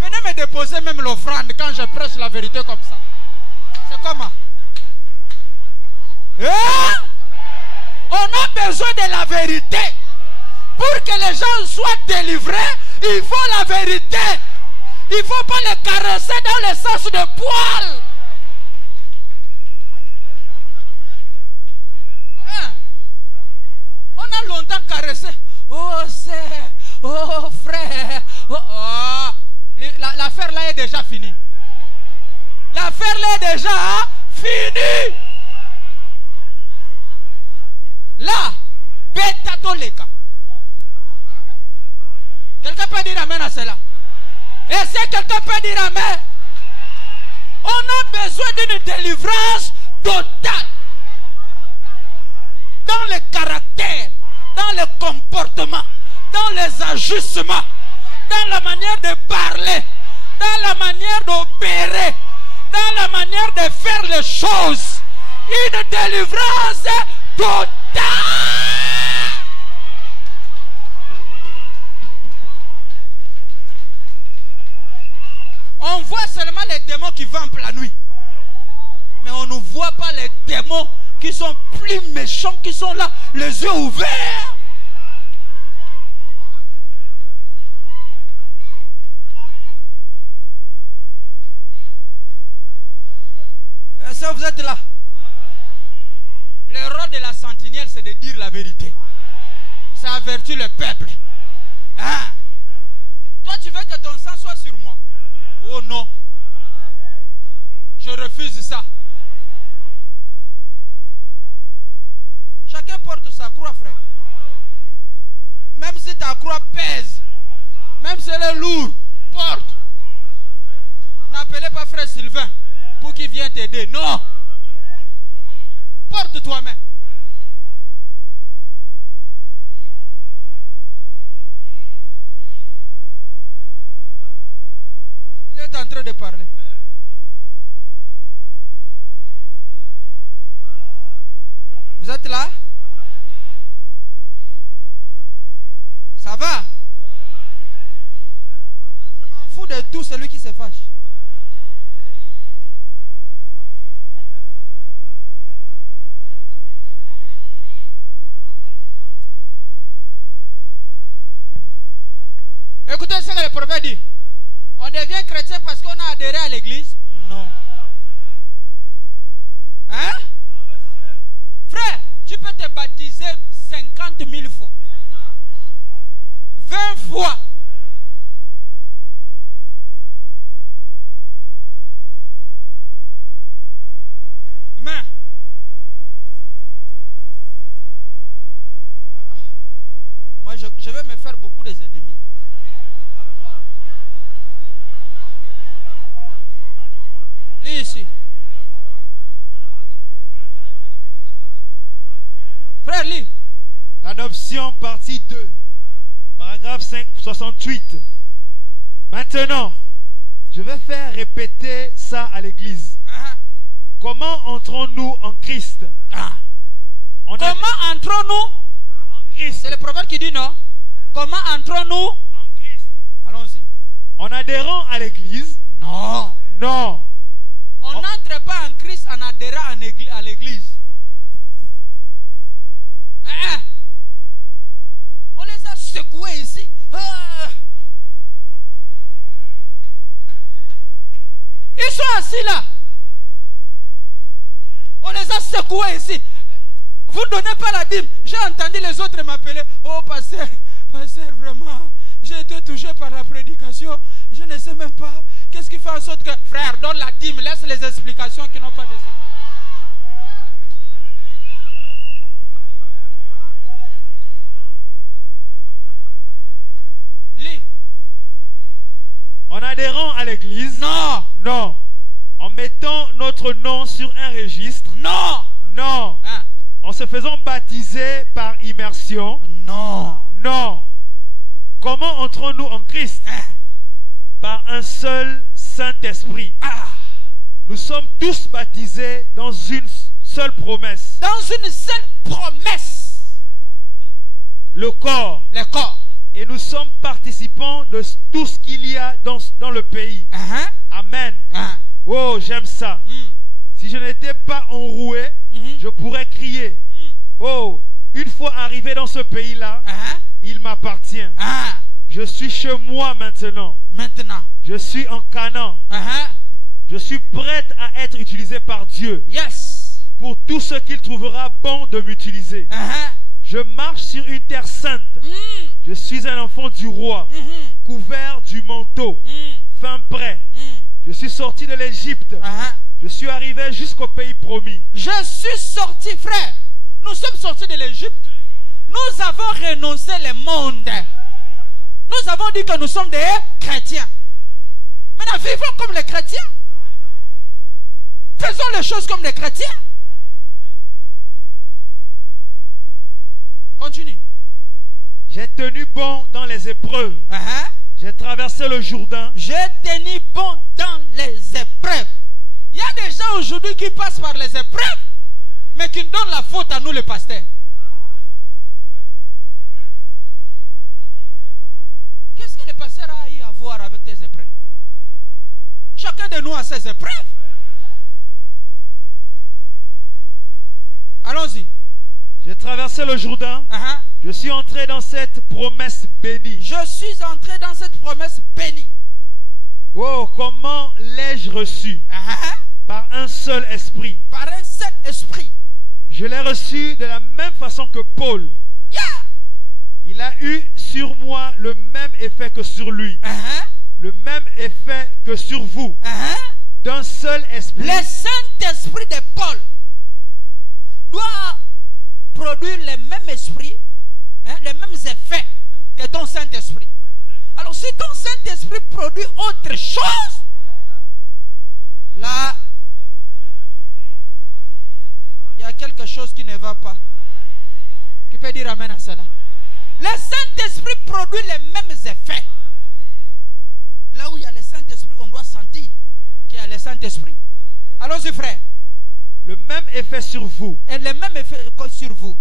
Venez me déposer même l'offrande quand je prêche la vérité comme ça. C'est comment? On a besoin de la vérité. Pour que les gens soient délivrés, il faut la vérité. Il ne faut pas les caresser dans le sens de poil. On a longtemps caressé. Oh, c'est... Oh, frère. Oh, oh. L'affaire là est déjà finie. L'affaire là est déjà finie. Là, bêta toleka. Quelqu'un peut dire amen à cela? Et si quelqu'un peut dire amen, on a besoin d'une délivrance totale. Dans le caractère, dans le comportement, dans les ajustements, dans la manière de parler, dans la manière d'opérer, dans la manière de faire les choses. Une délivrance totale. On voit seulement les démons qui vampent la nuit. Mais on ne voit pas les démons qui sont plus méchants, qui sont là, les yeux ouverts. Est-ce que vous êtes là? Le rôle de la sentinelle, c'est de dire la vérité. Ça avertit le peuple. Hein? Toi, tu veux que ton sang soit sur moi? Oh non. Je refuse ça. Chacun porte sa croix, frère. Même si ta croix pèse, même si elle est lourde, porte. N'appelez pas frère Sylvain pour qu'il vienne t'aider. Non. Porte toi-même. Il est en train de parler. Vous êtes là? Ça va? Je m'en fous de tout celui qui se fâche. Écoutez ce que le prophète dit. On devient chrétien parce qu'on a adhéré à l'église? Non. Hein? Frère, tu peux te baptiser 50 000 fois. 20 fois. Mais moi je vais me faire beaucoup des ennemis. Lis ici. Frère, lis. L'adoption, partie 2. Paragraphe 68. Maintenant, je vais faire répéter ça à l'église. Comment entrons-nous en Christ? Comment entrons-nous en Christ? C'est le prophète qui dit non. Comment entrons-nous en Christ? Allons-y. En adhérant à l'église? Non. Non. On n'entre pas en Christ en adhérant à l'église. On les a secoués ici. Ils sont assis là. On les a secoués ici. Vous ne donnez pas la dîme. J'ai entendu les autres m'appeler. Oh pasteur, pasteur, vraiment, j'ai été touché par la prédication. Je ne sais même pas. Qu'est-ce qui fait en sorte que... Frère, donne la dîme. Laisse les explications qui n'ont pas de sens. Lis. En adhérant à l'église? Non. Non. En mettant notre nom sur un registre? Non. Non. Hein? En se faisant baptiser par immersion? Non. Non. Comment entrons-nous en Christ? Hein? Par un seul Saint-Esprit. Nous sommes tous baptisés dans une seule promesse. Dans une seule promesse. Le corps. Le corps. Et nous sommes participants de tout ce qu'il y a dans le pays. Amen. Oh, j'aime ça. Si je n'étais pas enroué, je pourrais crier. Oh, une fois arrivé dans ce pays-là, il m'appartient. Je suis chez moi maintenant. Je suis en Canaan. Je suis prête à être utilisé par Dieu. Yes. Pour tout ce qu'il trouvera bon de m'utiliser. Je marche sur une terre sainte. Je suis un enfant du roi, couvert du manteau, fin prêt. Je suis sorti de l'Égypte. Je suis arrivé jusqu'au pays promis. Je suis sorti, frère. Nous sommes sortis de l'Égypte. Nous avons renoncé le monde. Nous avons dit que nous sommes des chrétiens. Maintenant, vivons comme les chrétiens. Faisons les choses comme les chrétiens. Continue. J'ai tenu bon dans les épreuves. J'ai traversé le Jourdain. J'ai tenu bon dans les épreuves. Il y a des gens aujourd'hui qui passent par les épreuves. Mais qui donne la faute à nous les pasteurs. Qu'est-ce que le pasteur a eu à voir avec tes épreuves? Chacun de nous a ses épreuves. Allons-y. J'ai traversé le Jourdain. Je suis entré dans cette promesse bénie. Je suis entré dans cette promesse bénie. Oh, comment l'ai-je reçu? Par un seul esprit. Par un seul esprit. Je l'ai reçu de la même façon que Paul. Yeah. Il a eu sur moi le même effet que sur lui. Le même effet que sur vous. D'un seul esprit. Le Saint-Esprit de Paul doit produire le même esprit, les mêmes effets que ton Saint-Esprit. Alors si ton Saint-Esprit produit autre chose, là, il y a quelque chose qui ne va pas. Qui peut dire amen à cela? Le Saint-Esprit produit les mêmes effets. Là où il y a le Saint-Esprit, on doit sentir qu'il y a le Saint-Esprit. Allons-y, frère. Le même effet sur vous. Et le même effet sur vous.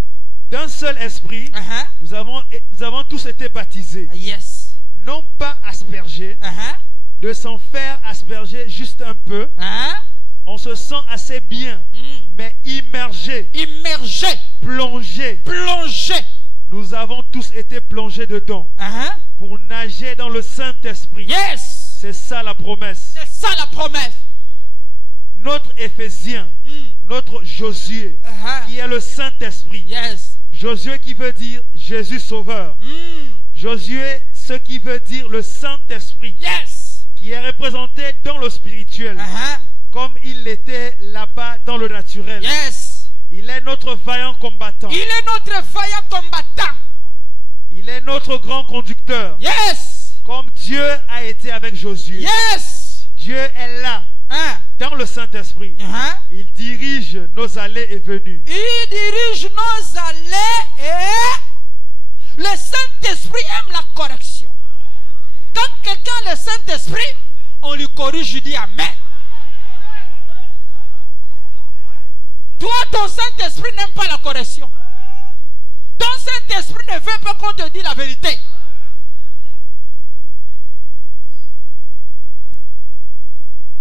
D'un seul esprit, nous avons tous été baptisés. Yes. Non pas aspergés, de s'en faire asperger juste un peu. On se sent assez bien, mais immergés. Immergés. Plongés. Plongés. Nous avons tous été plongés dedans. Pour nager dans le Saint-Esprit. Yes. C'est ça la promesse. C'est ça la promesse. Notre Éphésien, notre Josué, qui est le Saint-Esprit. Yes. Josué qui veut dire Jésus Sauveur. Josué, ce qui veut dire le Saint-Esprit. Yes. Qui est représenté dans le spirituel. Comme il l'était là-bas dans le naturel. Yes. Il est notre vaillant combattant. Il est notre vaillant combattant. Il est notre grand conducteur. Yes. Comme Dieu a été avec Josué. Yes. Dieu est là. Dans le Saint-Esprit. Il dirige nos allées et venues. Il dirige nos allées et le Saint-Esprit aime la correction. Quand quelqu'un a le Saint-Esprit, on lui corrige, je dis amen. Toi, ton Saint-Esprit n'aime pas la correction. Ton Saint-Esprit ne veut pas qu'on te dise la vérité.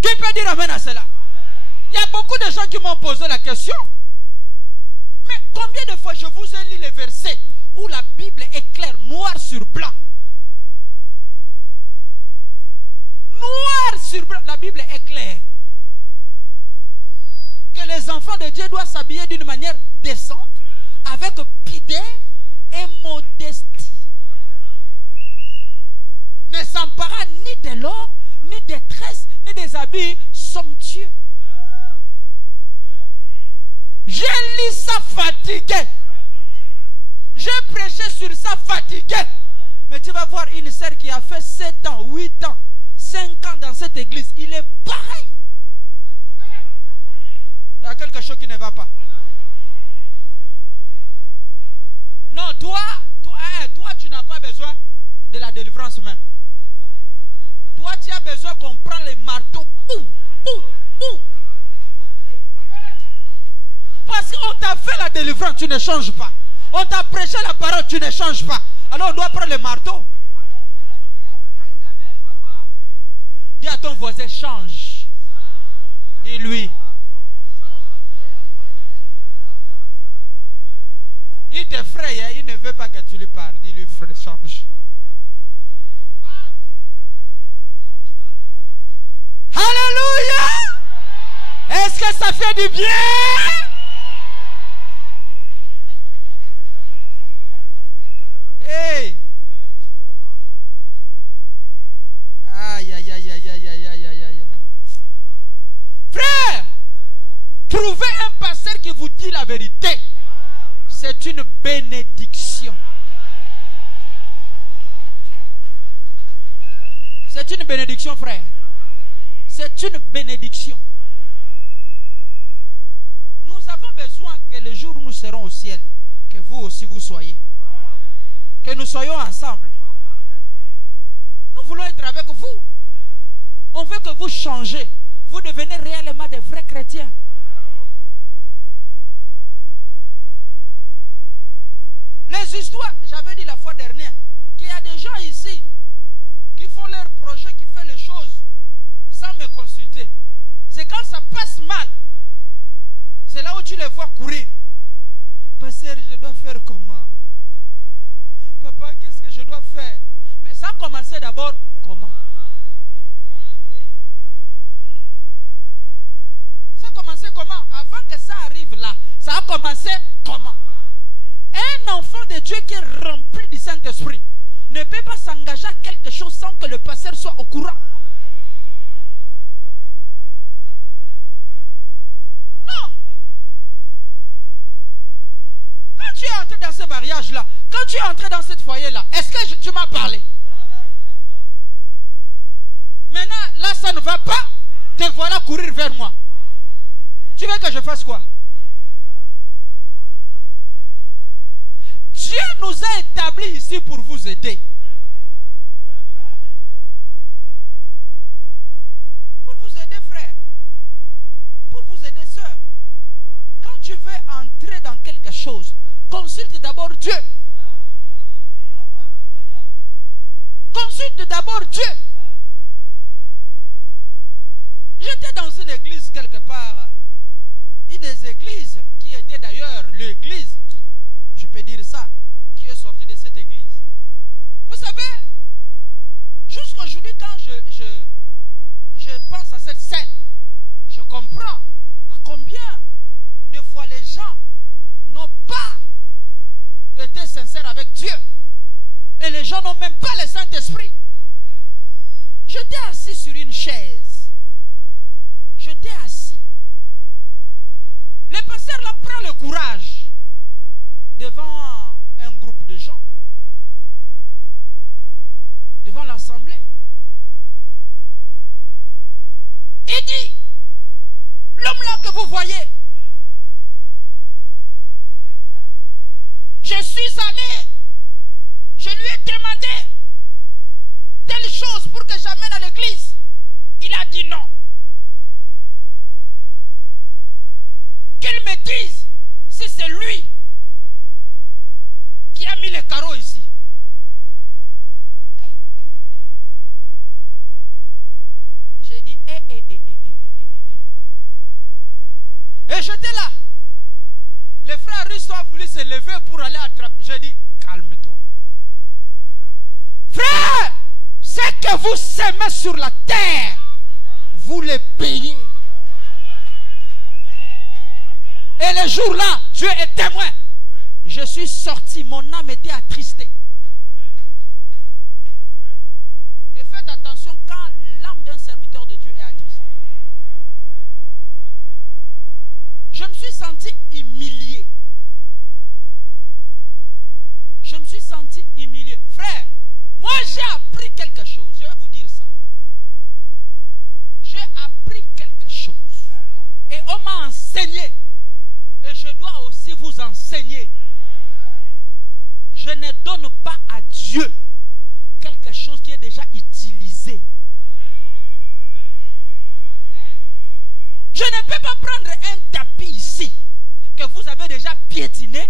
Qui peut dire amen à cela? Il y a beaucoup de gens qui m'ont posé la question. Mais combien de fois je vous ai lu les versets où la Bible est claire, noir sur blanc? Noir sur blanc, la Bible est claire. Que les enfants de Dieu doivent s'habiller d'une manière décente, avec pudeur et modestie. Ne s'emparant ni de l'or, ni des tresses, ni des habits somptueux. J'ai lu ça fatigué. J'ai prêché sur ça fatigué. Mais tu vas voir une sœur qui a fait 7 ans, 8 ans, 5 ans dans cette église. Il est pareil. Il y a quelque chose qui ne va pas. Non, toi, tu n'as pas besoin de la délivrance même. Toi, tu as besoin qu'on prenne les marteaux. Parce qu'on t'a fait la délivrance, tu ne changes pas. On t'a prêché la parole, tu ne changes pas. Alors on doit prendre les marteaux. Dis à ton voisin, change. Dis-lui. Il t'effraie, il ne veut pas que tu lui parles. Dis-lui, frère, change. Alléluia! Est-ce que ça fait du bien? Hey! Aïe, aïe, aïe, aïe, aïe, aïe, aïe, aïe, aïe. Frère, trouvez un pasteur qui vous dit la vérité. C'est une bénédiction. C'est une bénédiction, frère. C'est une bénédiction. Nous avons besoin que le jour où nous serons au ciel, que vous aussi vous soyez. Que nous soyons ensemble. Nous voulons être avec vous. On veut que vous changez. Vous devenez réellement des vrais chrétiens. Les histoires, j'avais dit la fois dernière, qu'il y a des gens ici qui font leur projet, qui font les choses sans me consulter. C'est quand ça passe mal. C'est là où tu les vois courir. Pasteur, je dois faire comment? Papa, qu'est-ce que je dois faire? Mais ça a commencé d'abord comment? Ça a commencé comment? Avant que ça arrive là, ça a commencé comment? Un enfant de Dieu qui est rempli du Saint-Esprit ne peut pas s'engager à quelque chose sans que le pasteur soit au courant. Non. Quand tu es entré dans ce mariage-là, quand tu es entré dans ce foyer-là, est-ce que tu m'as parlé? Maintenant, là, ça ne va pas. Te voilà courir vers moi. Tu veux que je fasse quoi? Dieu nous a établis ici pour vous aider. Pour vous aider, frère. Pour vous aider, sœur. Quand tu veux entrer dans quelque chose, consulte d'abord Dieu. Consulte d'abord Dieu. J'étais dans une église quelque part. Une des églises qui était d'ailleurs l'église, je peux dire ça, qui est sortie de cette église. Vous savez, jusqu'aujourd'hui, quand je pense à cette scène, je comprends à combien de fois les gens n'ont pas été sincères avec Dieu. Et les gens n'ont même pas le Saint-Esprit. J'étais assis sur une chaise. J'étais assis. Le pasteur là prend le courage devant un groupe de gens, devant l'assemblée. Il dit, l'homme là que vous voyez, je suis allé, je lui ai demandé telle chose pour que j'amène à l'église. Il a dit non. Qu'il me dise si c'est lui qui a mis les carreaux ici. J'ai dit Et j'étais là. Les frères russes ont voulu se lever pour aller attraper. J'ai dit, calme-toi. Frère, ce que vous semez sur la terre, vous les payez. Et le jour-là, Dieu est témoin. Je suis sorti, mon âme était attristée. Et faites attention quand l'âme d'un serviteur de Dieu est attristée. Je me suis senti humilié. Je me suis senti humilié. Frère, moi j'ai appris quelque chose. Je vais vous dire ça. J'ai appris quelque chose. Et on m'a enseigné. Et je dois aussi vous enseigner. Je ne donne pas à Dieu quelque chose qui est déjà utilisé. Je ne peux pas prendre un tapis ici que vous avez déjà piétiné.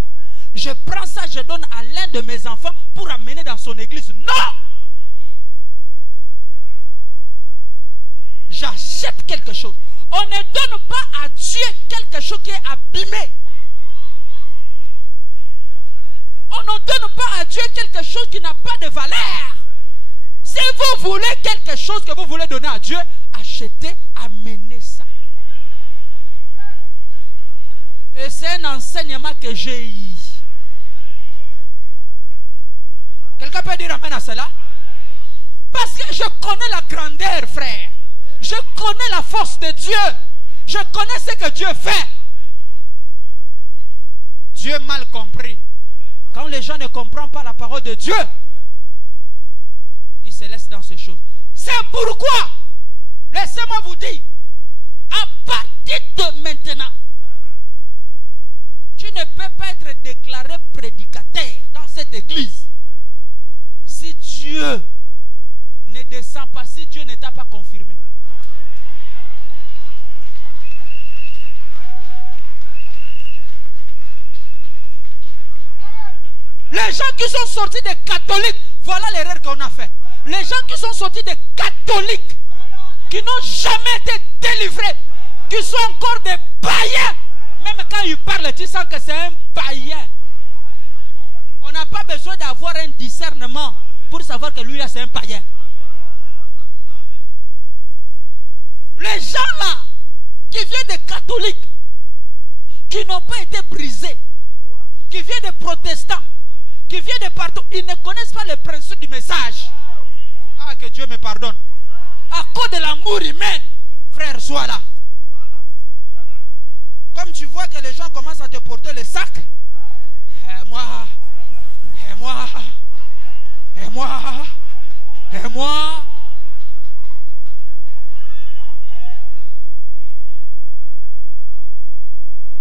Je prends ça, je donne à l'un de mes enfants pour amener dans son église. Non! J'achète quelque chose. On ne donne pas à Dieu quelque chose qui est abîmé. On ne donne pas à Dieu quelque chose qui n'a pas de valeur. Si vous voulez quelque chose que vous voulez donner à Dieu, achetez, amenez ça. Et c'est un enseignement que j'ai eu. Quelqu'un peut dire amen à cela? Parce que je connais la grandeur, frère. Je connais la force de Dieu. Je connais ce que Dieu fait. Dieu mal compris. Quand les gens ne comprennent pas la parole de Dieu, ils se laissent dans ces choses. C'est pourquoi, laissez-moi vous dire, à partir de maintenant, tu ne peux pas être déclaré prédicateur dans cette église si Dieu ne descend pas, si Dieu ne t'a pas confirmé. Les gens qui sont sortis des catholiques, voilà l'erreur qu'on a fait. Les gens qui sont sortis des catholiques, qui n'ont jamais été délivrés, qui sont encore des païens, même quand ils parlent, tu sens que c'est un païen. On n'a pas besoin d'avoir un discernement pour savoir que lui là c'est un païen. Les gens là, qui viennent des catholiques, qui n'ont pas été brisés, qui viennent des protestants, qui viennent de partout, ils ne connaissent pas le principe du message. Ah, que Dieu me pardonne. À cause de l'amour humain, frère, sois là. Comme tu vois que les gens commencent à te porter le sac, et moi,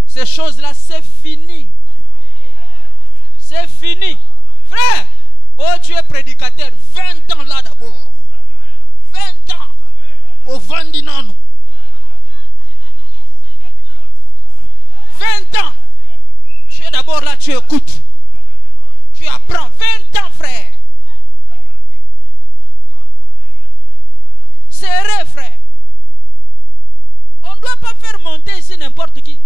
ces choses-là, c'est fini. C'est fini. Frère, oh, tu es prédicateur, 20 ans là d'abord. 20 ans. Au Vandinano. 20 ans. Tu es d'abord là, tu écoutes. Tu apprends. 20 ans, frère. C'est vrai, frère. On ne doit pas faire monter ici n'importe qui.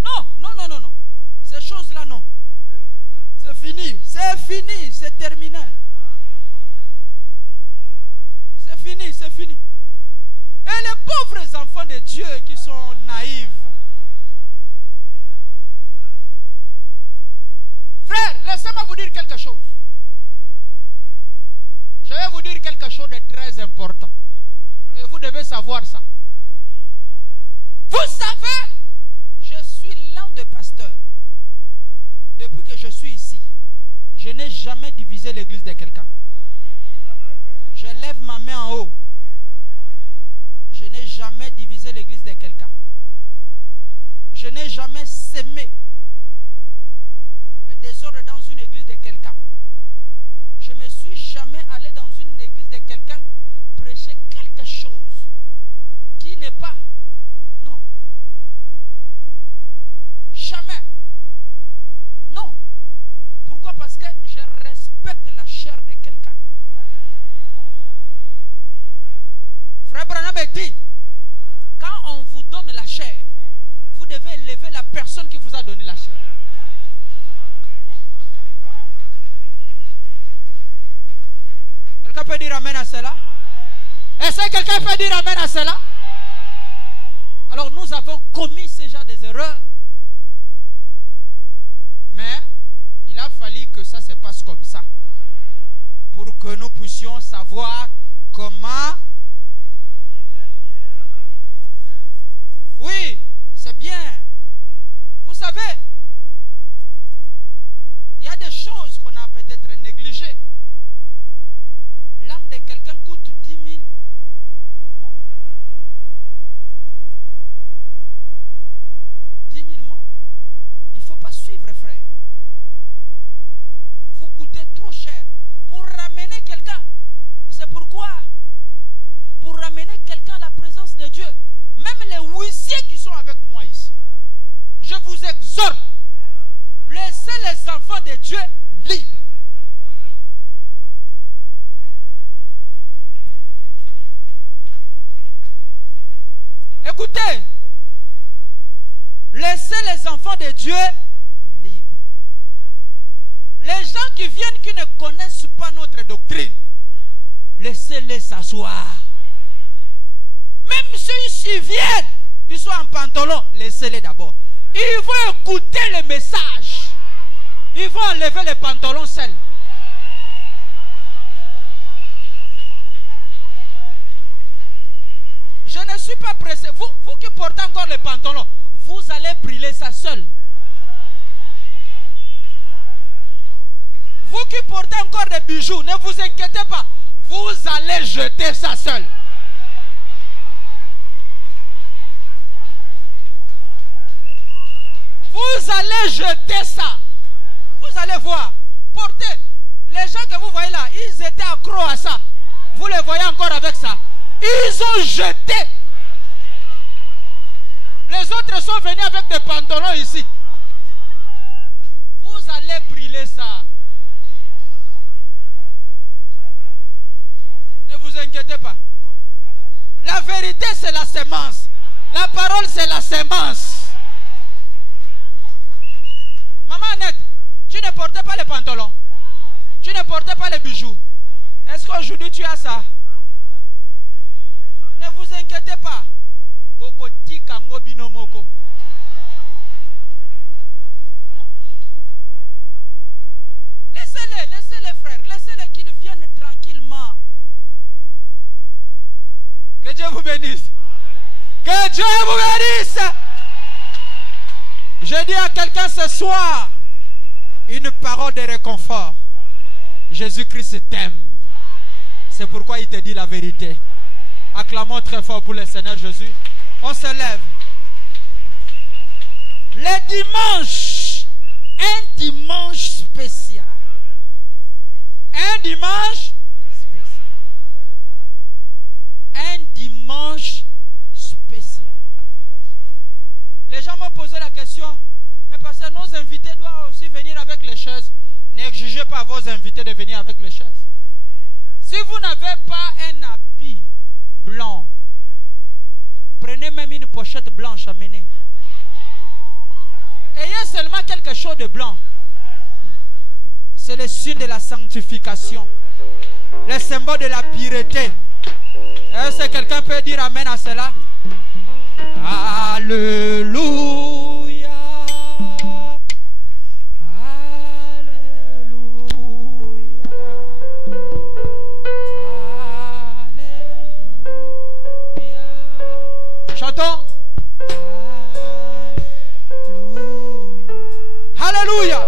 Non. Ces choses-là, non. C'est fini. C'est fini. C'est terminé. C'est fini. C'est fini. Et les pauvres enfants de Dieu qui sont naïfs. Frère, laissez-moi vous dire quelque chose. Je vais vous dire quelque chose de très important. Et vous devez savoir ça. Vous savez, je suis l'un des pasteurs. Depuis que je suis ici, je n'ai jamais divisé l'église de quelqu'un. Je lève ma main en haut. Je n'ai jamais divisé l'église de quelqu'un. Je n'ai jamais sémé le désordre dans une église de quelqu'un. Je ne me suis jamais allé dans une église de quelqu'un prêcher quelque chose qui n'est pas. Non. Jamais. Non. Pourquoi? Parce que je respecte la chair de quelqu'un. Frère Branham dit, quand on vous donne la chair, vous devez élever la personne qui vous a donné la chair. Quelqu'un peut dire amen à cela? Est-ce que quelqu'un peut dire amen à cela? Alors nous avons commis ce genre des erreurs. Mais il a fallu que ça se passe comme ça. Pour que nous puissions savoir comment. Oui, c'est bien. Vous savez, il y a des choses qu'on a peut-être négligées. L'âme de quelqu'un coûte 10 000. Non. 10 000 mots. Il ne faut pas suivre, frère. Vous coûtez trop cher. Pour ramener quelqu'un. C'est pourquoi, pour ramener quelqu'un à la présence de Dieu, même les huissiers qui sont avec moi ici, je vous exhorte, laissez les enfants de Dieu libres. Écoutez, laissez les enfants de Dieu libres. Les gens qui viennent, qui ne connaissent pas notre doctrine, laissez-les s'asseoir. Même s'ils viennent, ils sont en pantalon, laissez-les d'abord. Ils vont écouter le message. Ils vont enlever les pantalons seuls. Je ne suis pas pressé. Vous qui portez encore les pantalons, vous allez brûler ça seul. Vous qui portez encore des bijoux, ne vous inquiétez pas. Vous allez jeter ça seul. Vous allez jeter ça. Vous allez voir. Portez. Les gens que vous voyez là, ils étaient accros à ça. Vous les voyez encore avec ça. Ils ont jeté. Les autres sont venus avec des pantalons ici. Vous allez brûler ça. Ne vous inquiétez pas. La vérité, c'est la sémence. La parole, c'est la sémence. Maman Annette, tu ne portais pas les pantalons. Tu ne portais pas les bijoux. Est-ce qu'aujourd'hui tu as ça? Ne vous inquiétez pas. Bokoti kango binomoko. Laissez-les frères. Laissez-les qu'ils viennent tranquillement. Que Dieu vous bénisse. Que Dieu vous bénisse. Je dis à quelqu'un ce soir une parole de réconfort. Jésus-Christ t'aime. C'est pourquoi il te dit la vérité. Acclamons très fort pour le Seigneur Jésus. On se lève. Le dimanche, un dimanche spécial. Un dimanche spécial. Un dimanche spécial. Les gens m'ont posé la question, mais parce que nos invités doivent aussi venir avec les chaises. N'exigez pas à vos invités de venir avec les chaises. Si vous n'avez pas un habit blanc, prenez même une pochette blanche, amenez. Ayez seulement quelque chose de blanc. C'est le signe de la sanctification. Le symbole de la pureté. Est-ce que quelqu'un peut dire amen à cela? Alléluia. Chantons. Alléluia.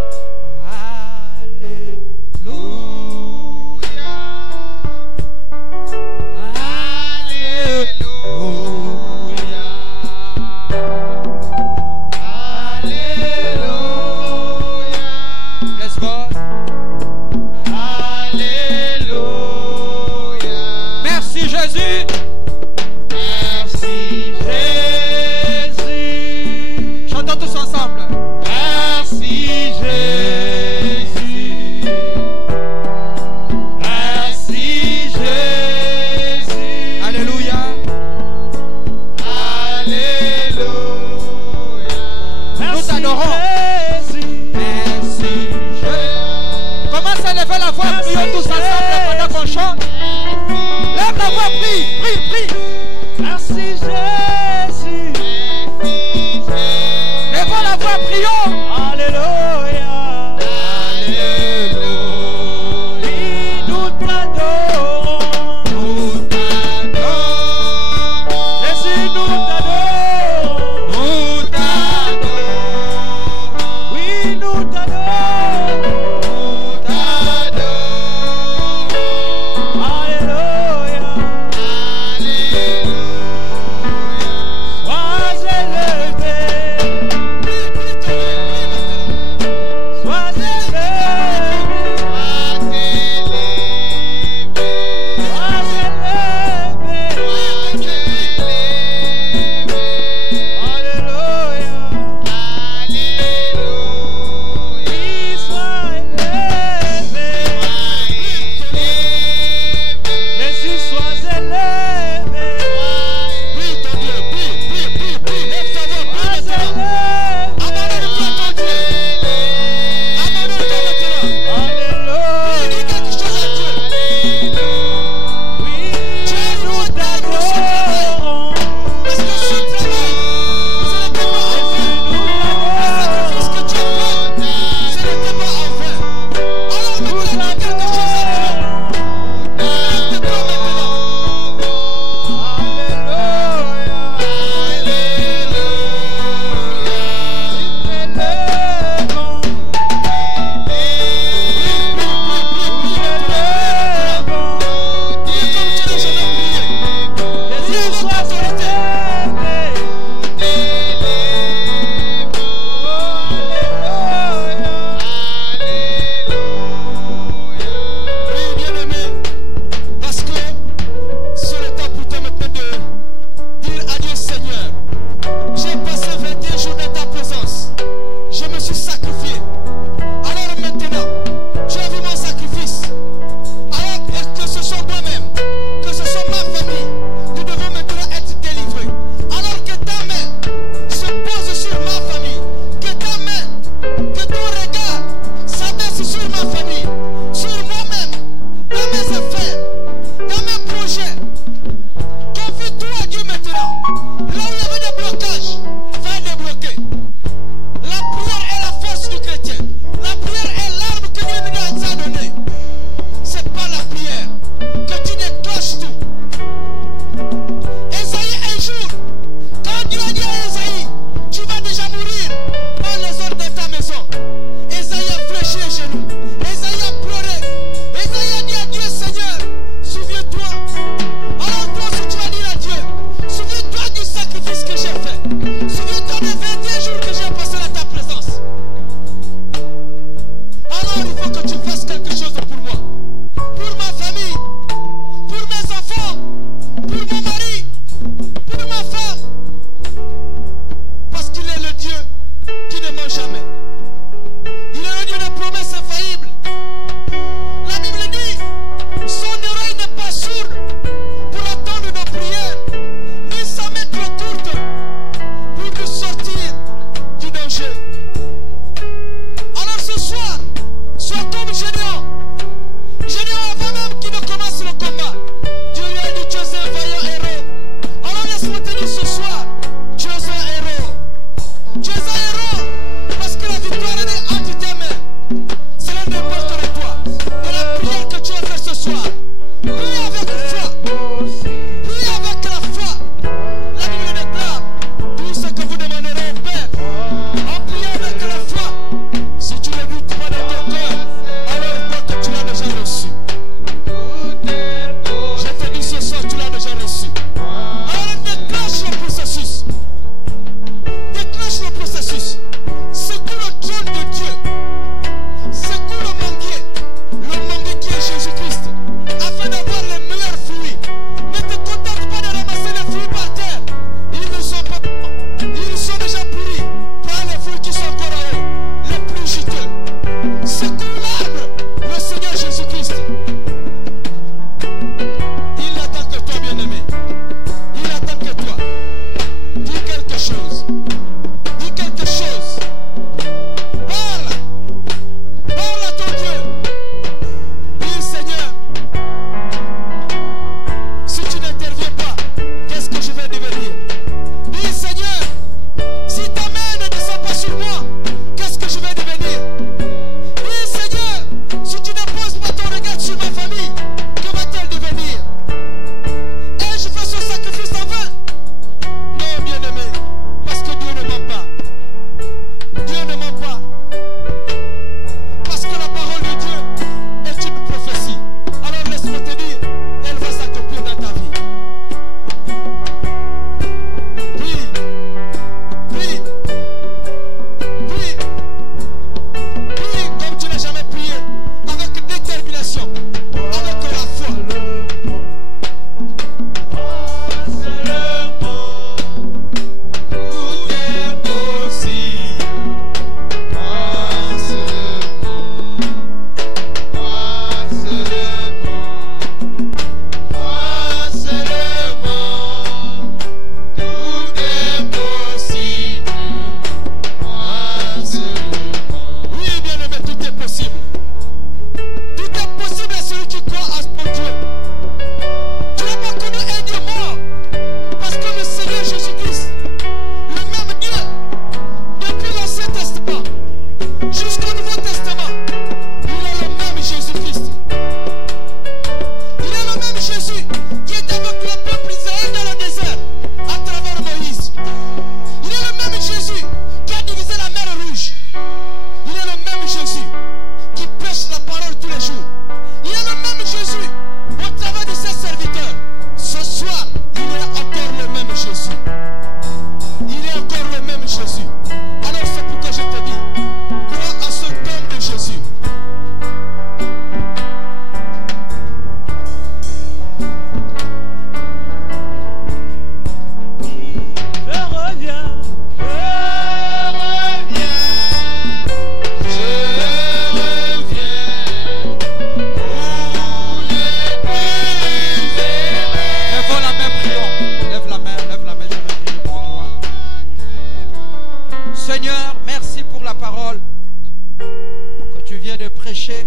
péché.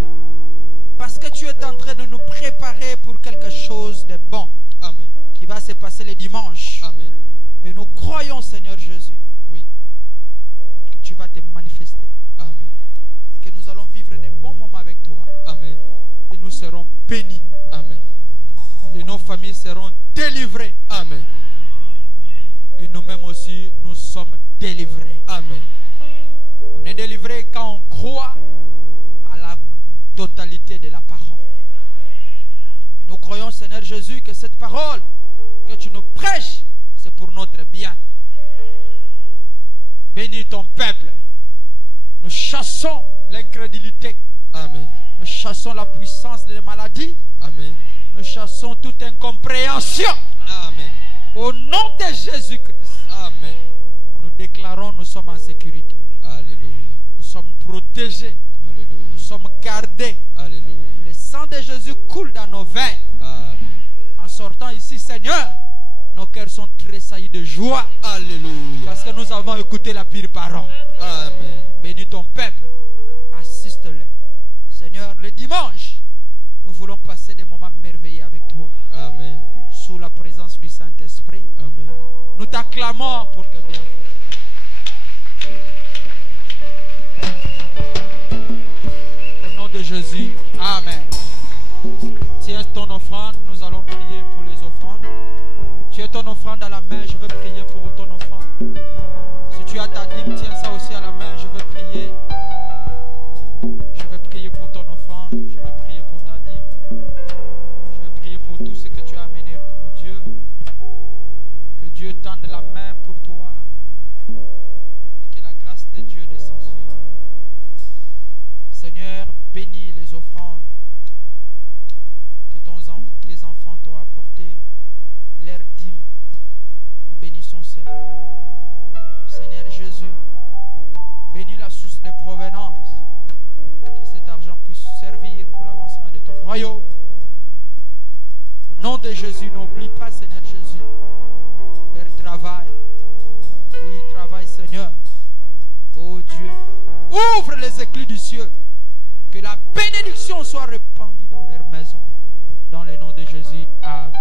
Parce que tu es en train de nous préparer pour quelque chose de bon. Amen. Qui va se passer le dimanche. Amen. Et nous croyons, Seigneur Jésus, Oui. que tu vas te manifester. Amen. Et que nous allons vivre de bons moments avec toi. Amen. Et nous serons bénis. Amen. Et nos familles seront délivrées. Amen. Et nous-mêmes aussi, nous sommes délivrés. Amen. On est délivrés quand on croit à la totalité de la parole. Et nous croyons, Seigneur Jésus, que cette parole que tu nous prêches, c'est pour notre bien. Bénis ton peuple. Nous chassons l'incrédulité. Amen. Nous chassons la puissance des maladies. Amen. Nous chassons toute incompréhension. Amen. Au nom de Jésus-Christ, Amen. nous déclarons nous sommes en sécurité. Alléluia. Nous sommes protégés. Nous Alléluia. sommes gardés. Alléluia. Le sang de Jésus coule dans nos veines. Amen. En sortant ici, Seigneur, nos cœurs sont tressaillis de joie. Alléluia. Parce que nous avons écouté la pure parole. Amen. Bénis ton peuple. Assiste-le. Seigneur, le dimanche, nous voulons passer des moments merveilleux avec toi. Amen. Sous la présence du Saint-Esprit. Amen. Nous t'acclamons pour tes bienfaits. Au nom de Jésus, Amen. Tiens ton offrande, nous allons prier pour les offrandes. Tu as ton offrande à la main, je veux prier pour ton offrande. Si tu as ta dîme, tiens ça aussi à la main, je veux prier. Je veux prier pour ton offrande, je veux prier pour ta dîme. Je veux prier pour tout ce que tu as amené pour Dieu. Que Dieu tende la main pour toi et que la grâce de Dieu descende sur toi. Seigneur, bénis les offrandes que tes enfants t'ont apportées, leur dîme. Nous bénissons cela. Seigneur Jésus, bénis la source de provenance. Que cet argent puisse servir pour l'avancement de ton royaume. Au nom de Jésus, n'oublie pas, Seigneur Jésus, leur travail. Où ils travaillent, Seigneur. Oh Dieu, ouvre les écluses du ciel. Que la bénédiction soit répandue dans leur maison. Dans le nom de Jésus, Amen.